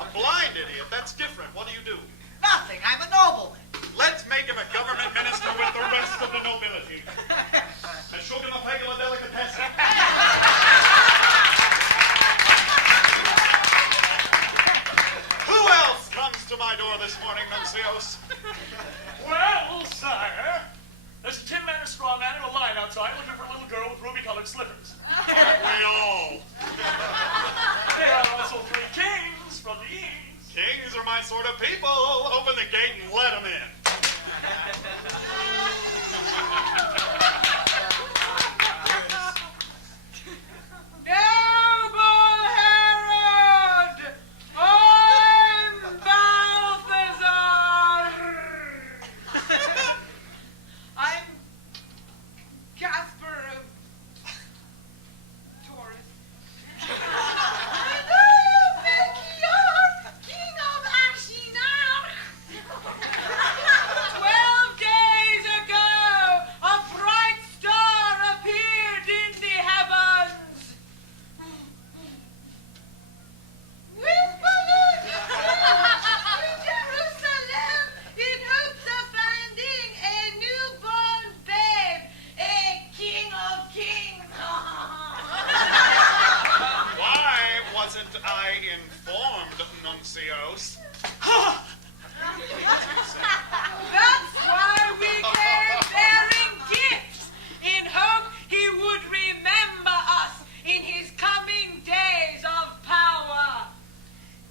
A blind idiot? That's different. What do you do? Nothing. I'm a nobleman. Let's make him a government minister with the rest of the nobility. And show him a regular delicatessen. Who else comes to my door this morning, Nuncios? Well, sire, there's a tin man, a straw man, and a lion outside looking for a little girl with ruby-colored slippers. Aren't we all? There are also 3 kings from the east. Kings are my sort of people. Open the gate and let them in. Noble Herod! I'm Balthazar! I'm Casper of Taurus. Melchior, king of Ashinar! 12 days ago, a bright star appeared in the heavens. We've followed to Jerusalem in hopes of finding a newborn babe, a king of kings. Why wasn't I informed, Nuncios? That's why we came bearing gifts, in hope he would remember us in his coming days of power.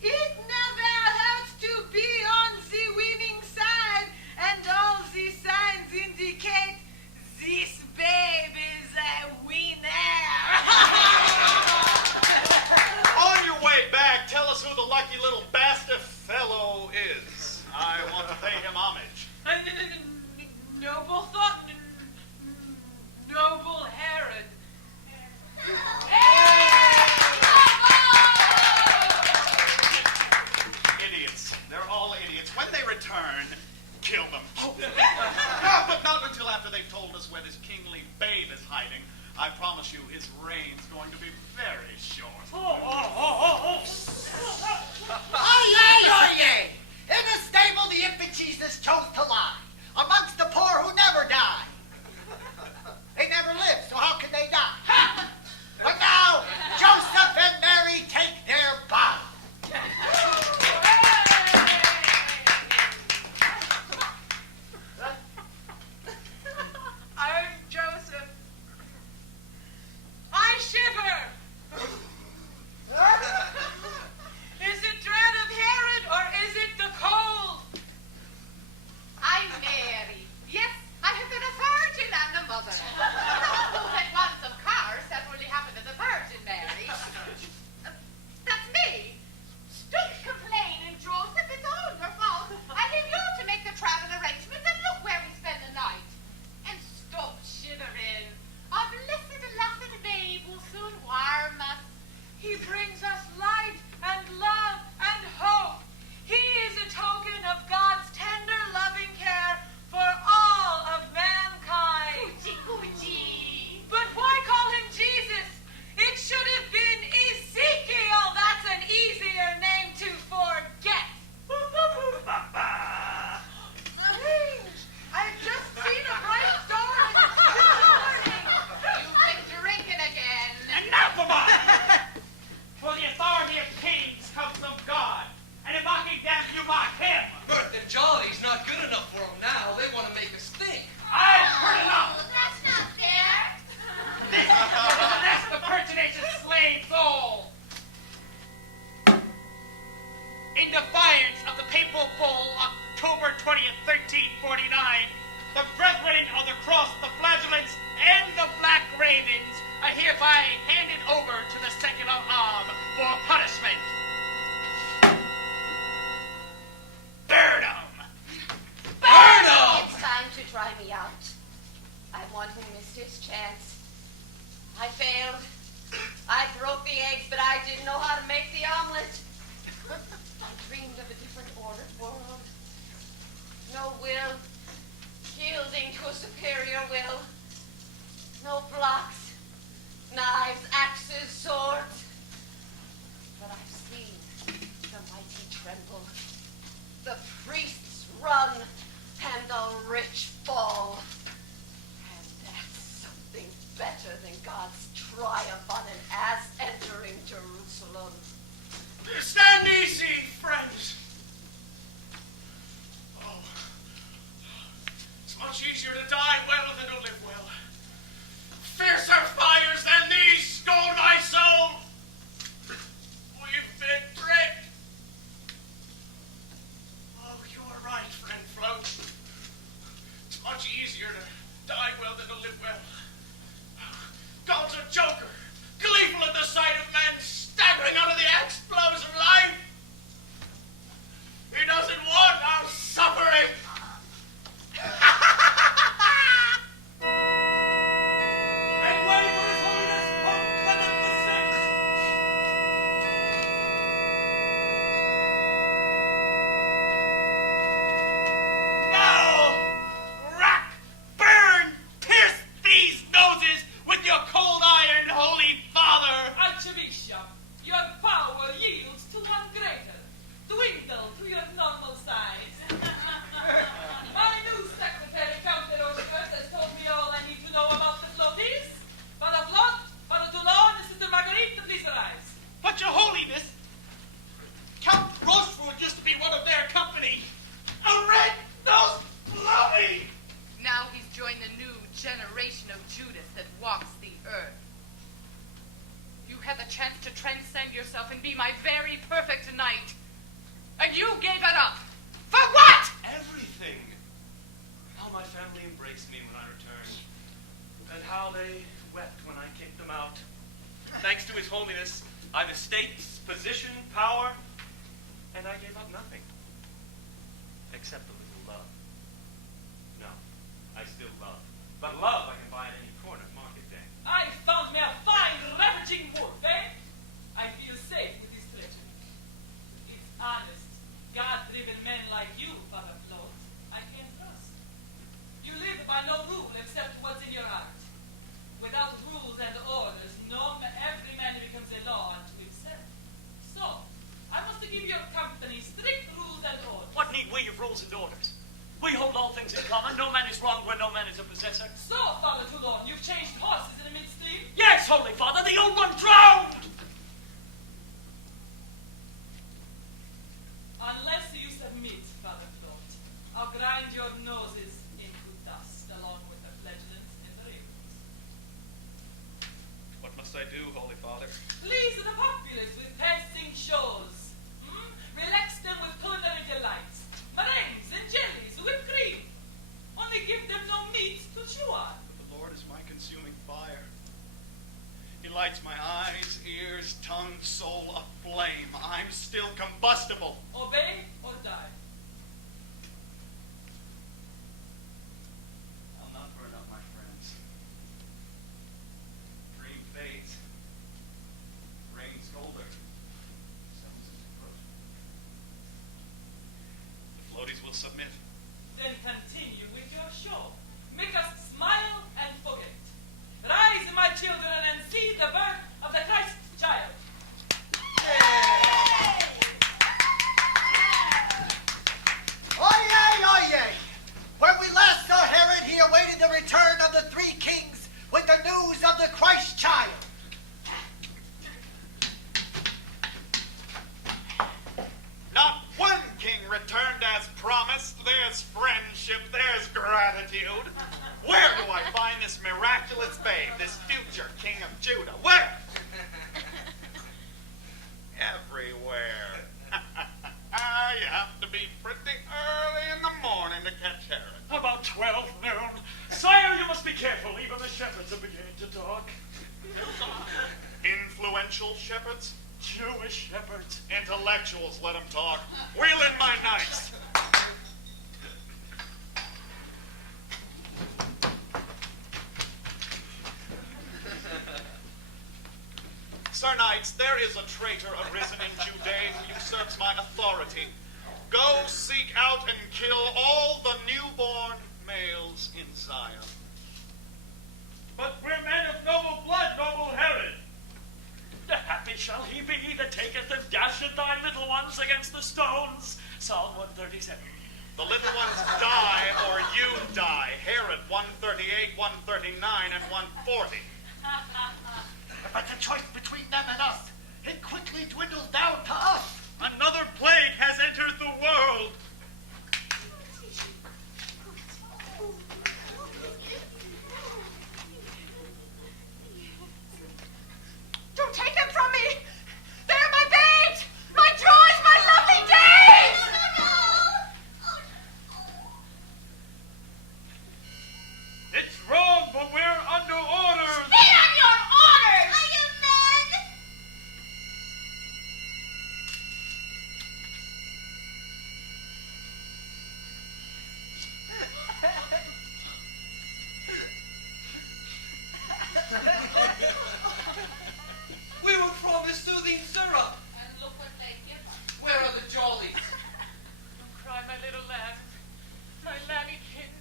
It never hurts to be on the winning side, and all the signs indicate this babe is a winner. On your way back, tell us who the lucky little bastard fellow is. I want to pay him homage. Noble thought, noble Herod. Idiots. They're all idiots. When they return, kill them. No, but not until after they've told us where this kingly babe is hiding. I promise you, his reign's going to be very short. Aye. In the stable, the infant Jesus chose to lie. Amongst the poor who never die. They never live, so how can they die? defiance of the papal bull, October 20th, 1349, the brethren of the cross, the flagellants, and the black ravens are hereby handed over to the secular arm for punishment. Burn 'em! Burn 'em! It's time to try me out. I'm one who missed his chance. I failed. I broke the eggs, but I didn't know how to make the omelet. I dreamed of a different ordered world. No will, yielding to a superior will. No blocks, knives, axes, swords. But I've seen the mighty tremble, the priests run, and the rich fall. And that's something better than God's triumph on an ass entering Jerusalem. Stand easy, friends. Oh, it's much easier to die well than to live well. Fiercer fires than these scorn my soul. We've been tricked. Oh, you're right, friend Float. It's much easier to die well than to live well. God's a joker, gleeful at the sight of men staggering under the axe blows of life. He doesn't want our suffering. Make way for His Holiness Pope Clement VI. Now, rack, burn, pierce these noses with your cold iron, Holy Father. Archbishop, your power yields to one greater. Dwindle to your normal size. My new secretary, Count Rochefort, has told me all I need to know about the floaties. Father Flot, Father Toulon, and Sister Marguerite, please arise. But your holiness, Count Rochefort used to be one of their company. A red-nosed bloody. Now he's joined the new generation of Judas that walks the earth. You had the chance to transcend yourself and be my very perfect knight. And you gave it up. For what? Everything. How my family embraced me when I returned, and how they wept when I kicked them out. Thanks to His Holiness, I've estates, position, power, and I gave up nothing. Except a little love. No, I still love. But love I can buy at any corner market day. I found me a fine, ravaging wolf, eh? I feel safe with this treasure. It's honest, God-driven men like you, Father Float, I can trust. You live by no rule except what's in your heart. Without rules and orders, every man becomes a law unto himself. So, I must give your company strict rules and orders. What need we of rules and orders? We hold all things in common. No man is wrong where no man is a possessor. So, Father Toulon, you've changed horses in the midstream? Yes, Holy Father, the old one drowned! Unless you submit, Father Float, I'll grind your noses into dust along with the flagellants and the ravens. What must I do, Holy Father? Please the populace with dancing shows. Relax them with culinary delights. Meringues and jellies, whipped cream. Only give them no meat to chew on. The Lord is my consuming fire. He lights my eyes, ears, tongue, soul aflame. I'm still combustible. Obey or die. I'll not burn up my friends. Dream fades. Rains colder. Sun's approaching. The floaties will submit. Then continue with your show. Make us smile and forget. Rise, my children, and see the birth of the Christ child. Oyez, oyez! When we last saw Herod, he awaited the return of the three kings with the news of the Christ child. Not one king returned as promised. There's friendship, there's gratitude. Where do I find this miraculous babe, this future king of Judah? Where? Everywhere. 12 noon. Sire, you must be careful. Even the shepherds are beginning to talk. Influential shepherds? Jewish shepherds. Intellectuals, let them talk. Wheel in my knights. Sir Knights, there is a traitor arisen in Judea who usurps my authority. Go seek out and kill all the newborn males in Zion. But we're men of noble blood, noble Herod. Happy shall he be that taketh and dasheth thy little ones against the stones. Psalm 137. The little ones die or you die. Herod 138, 139, and 140. But the choice between them and us, it quickly dwindles down to us. Another plague has entered the world. Don't take them from me! They're my babes! My joys, my lovely days! It's wrong, but we're under orders. Spit on your orders! Are you men? We were promised soothing syrup. And look what they give us. Where are the jollies? Don't cry, my little lambs, my lambikins.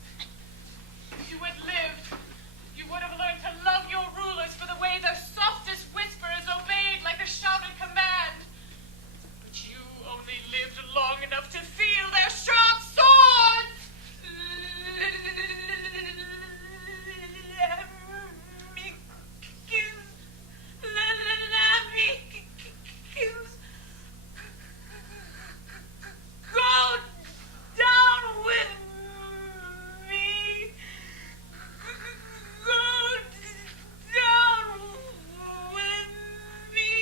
If you had lived, you would have learned to love your rulers for the way their softest whisper is obeyed like a shouted command. But you only lived long enough to feel their sharp swords. Go down with me. Go down with me.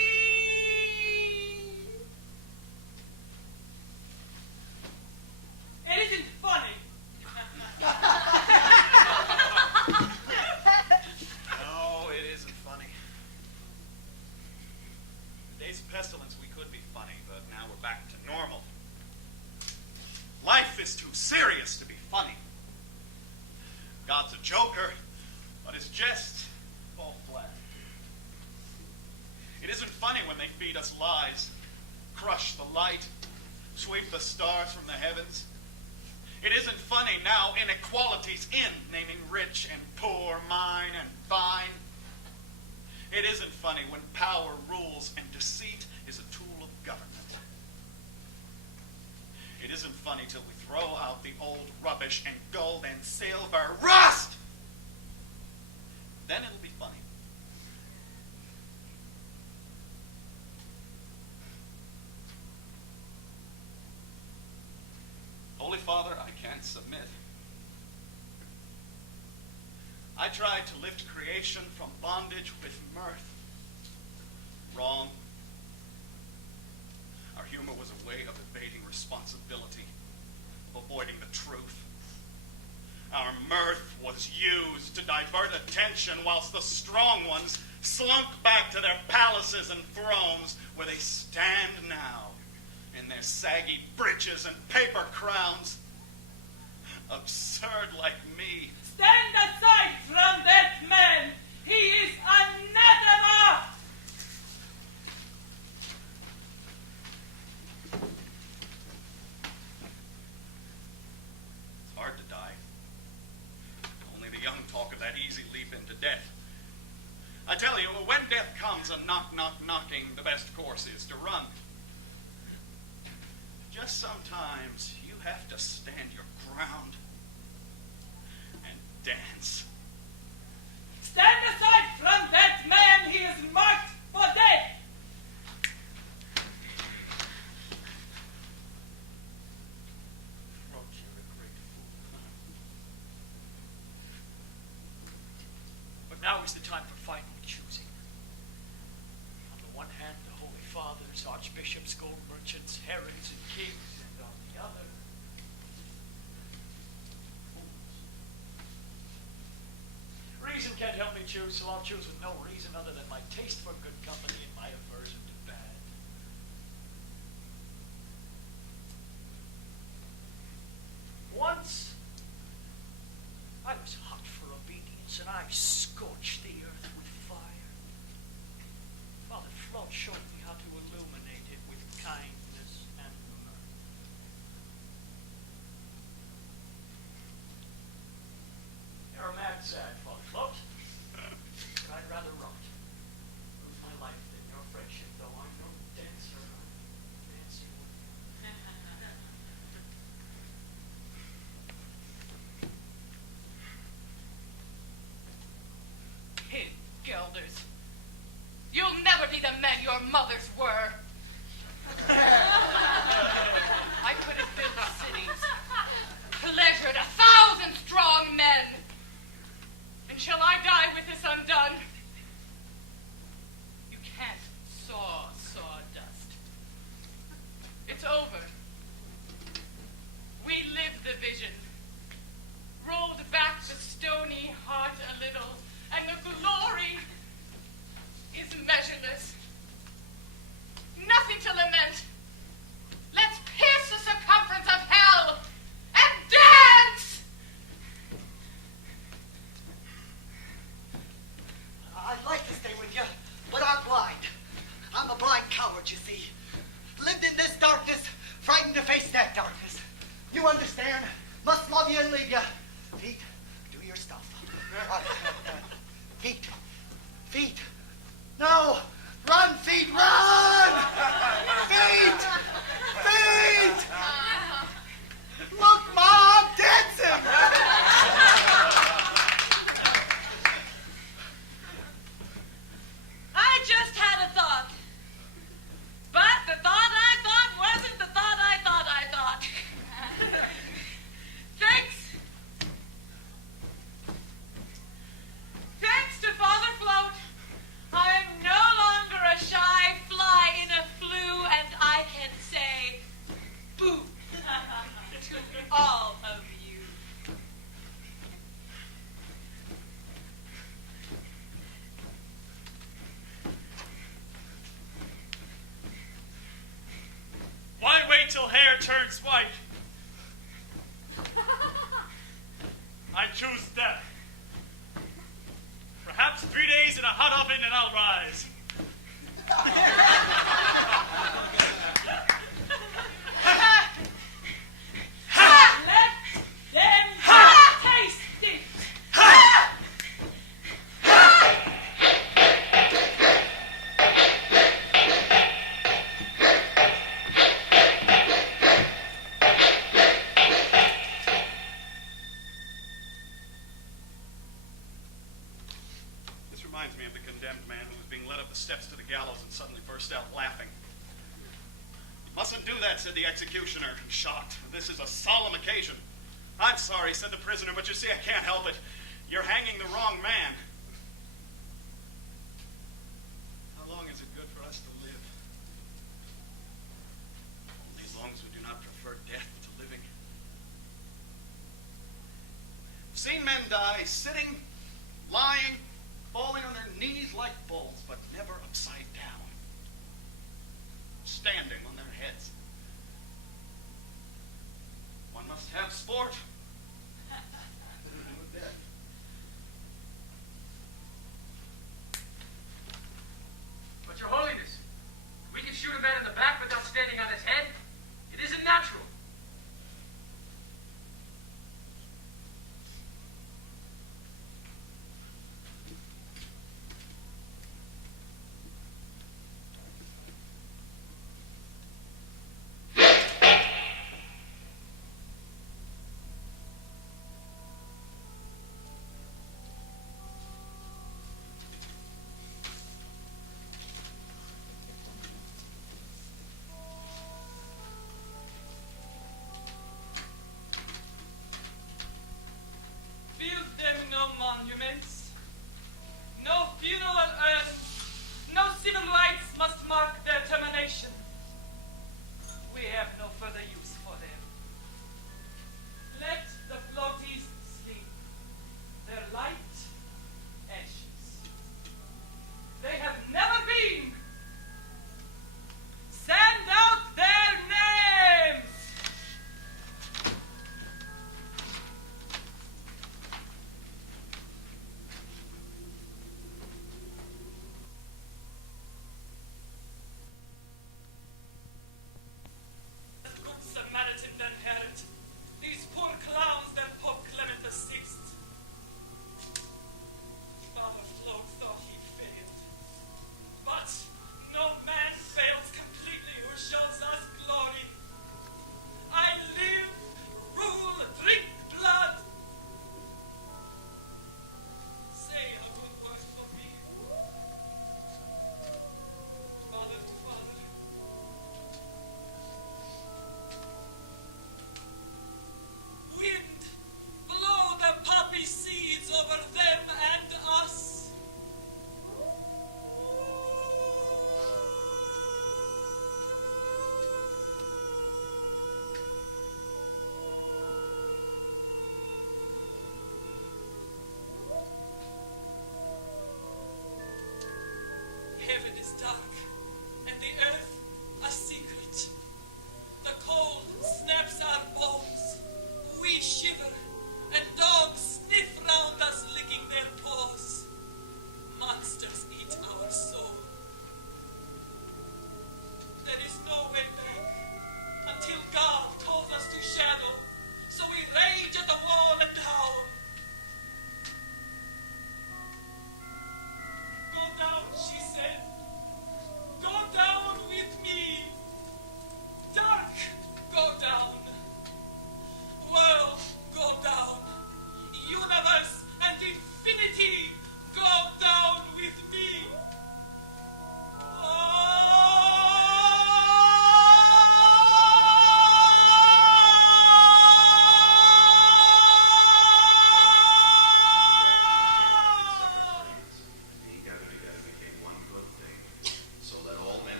It isn't funny. No, it isn't funny. In the days of pestilence, we could be funny, but now we're back to normal. Life is too serious to be funny. God's a joker, but his jests fall flat. It isn't funny when they feed us lies, crush the light, sweep the stars from the heavens. It isn't funny now inequality's in, naming rich and poor, mine and thine. It isn't funny when power rules and deceit is a tool of government. It isn't funny till we throw out the old rubbish and gold and silver rust. Then it'll be funny. Holy Father, I can't submit. I tried to lift creation from bondage with mirth. Wrong. Our humor was a way of evading responsibility, of avoiding the truth. Our mirth was used to divert attention whilst the strong ones slunk back to their palaces and thrones where they stand now in their saggy breeches and paper crowns. Absurd like me. Stand aside from that man. He is anathema. It's hard to die. Only the young talk of that easy leap into death. I tell you, when death comes a knocking, the best course is to run. Just sometimes you have to stand your ground and dance. Stand aside from that man. He is marked for death. Roach, you're a great fool. But now is the time for final choosing. On the one hand, the Holy Fathers, archbishops, gold merchants, herods, and kings, and on the other, fools, can't help me choose, so I'll choose with no reason other than my taste for good company and my aversion to bad. Once, I was hot for obedience, and I scorched the earth with fire. Father Flood showed me how to illuminate it with kindness and mirth. You're a mad sad, Father Flood. But I'd rather rot. Lose my life than your friendship, though I'm no dancer. I'm dancing with you. Hid gelders. You'll never be the men your mothers were. I could have built cities, pleasured 1,000 strong men. And shall I die with this undone? You can't saw sawdust. It's over. We lived the vision, rolled back the stony heart a little, and the glory is measureless. Nothing to lament. Let's pierce the circumference of hell and dance! I'd like to stay with you, but I'm blind. I'm a blind coward, you see. Lived in this darkness, frightened to face that darkness. You understand? Must love you and leave you. Feet, do your stuff. Feet. Feet. No! Run, feet, run! Feet! Feet! Look, Mom, dancing! I just had a thought. But the thought I thought wasn't the thought I thought I thought. Thanks. Thanks to Father Float, I am no longer a shy fly in a flue, and I can say boo to all of you. Why wait till hair turns white? I choose death. Perhaps 3 days in a hot oven and I'll rise. Let them taste it. This reminds me of the condemned man who was being led up the steps to the gallows and suddenly burst out laughing. You mustn't do that, said the executioner, shocked. This is a solemn occasion. I'm sorry, said the prisoner, but you see, I can't help it. You're hanging the wrong man. How long is it good for us to live? Only as long as we do not prefer death to living. I've seen men die sitting, lying, falling on their knees like bulls, but never upside down. Standing on their heads. One must have sport.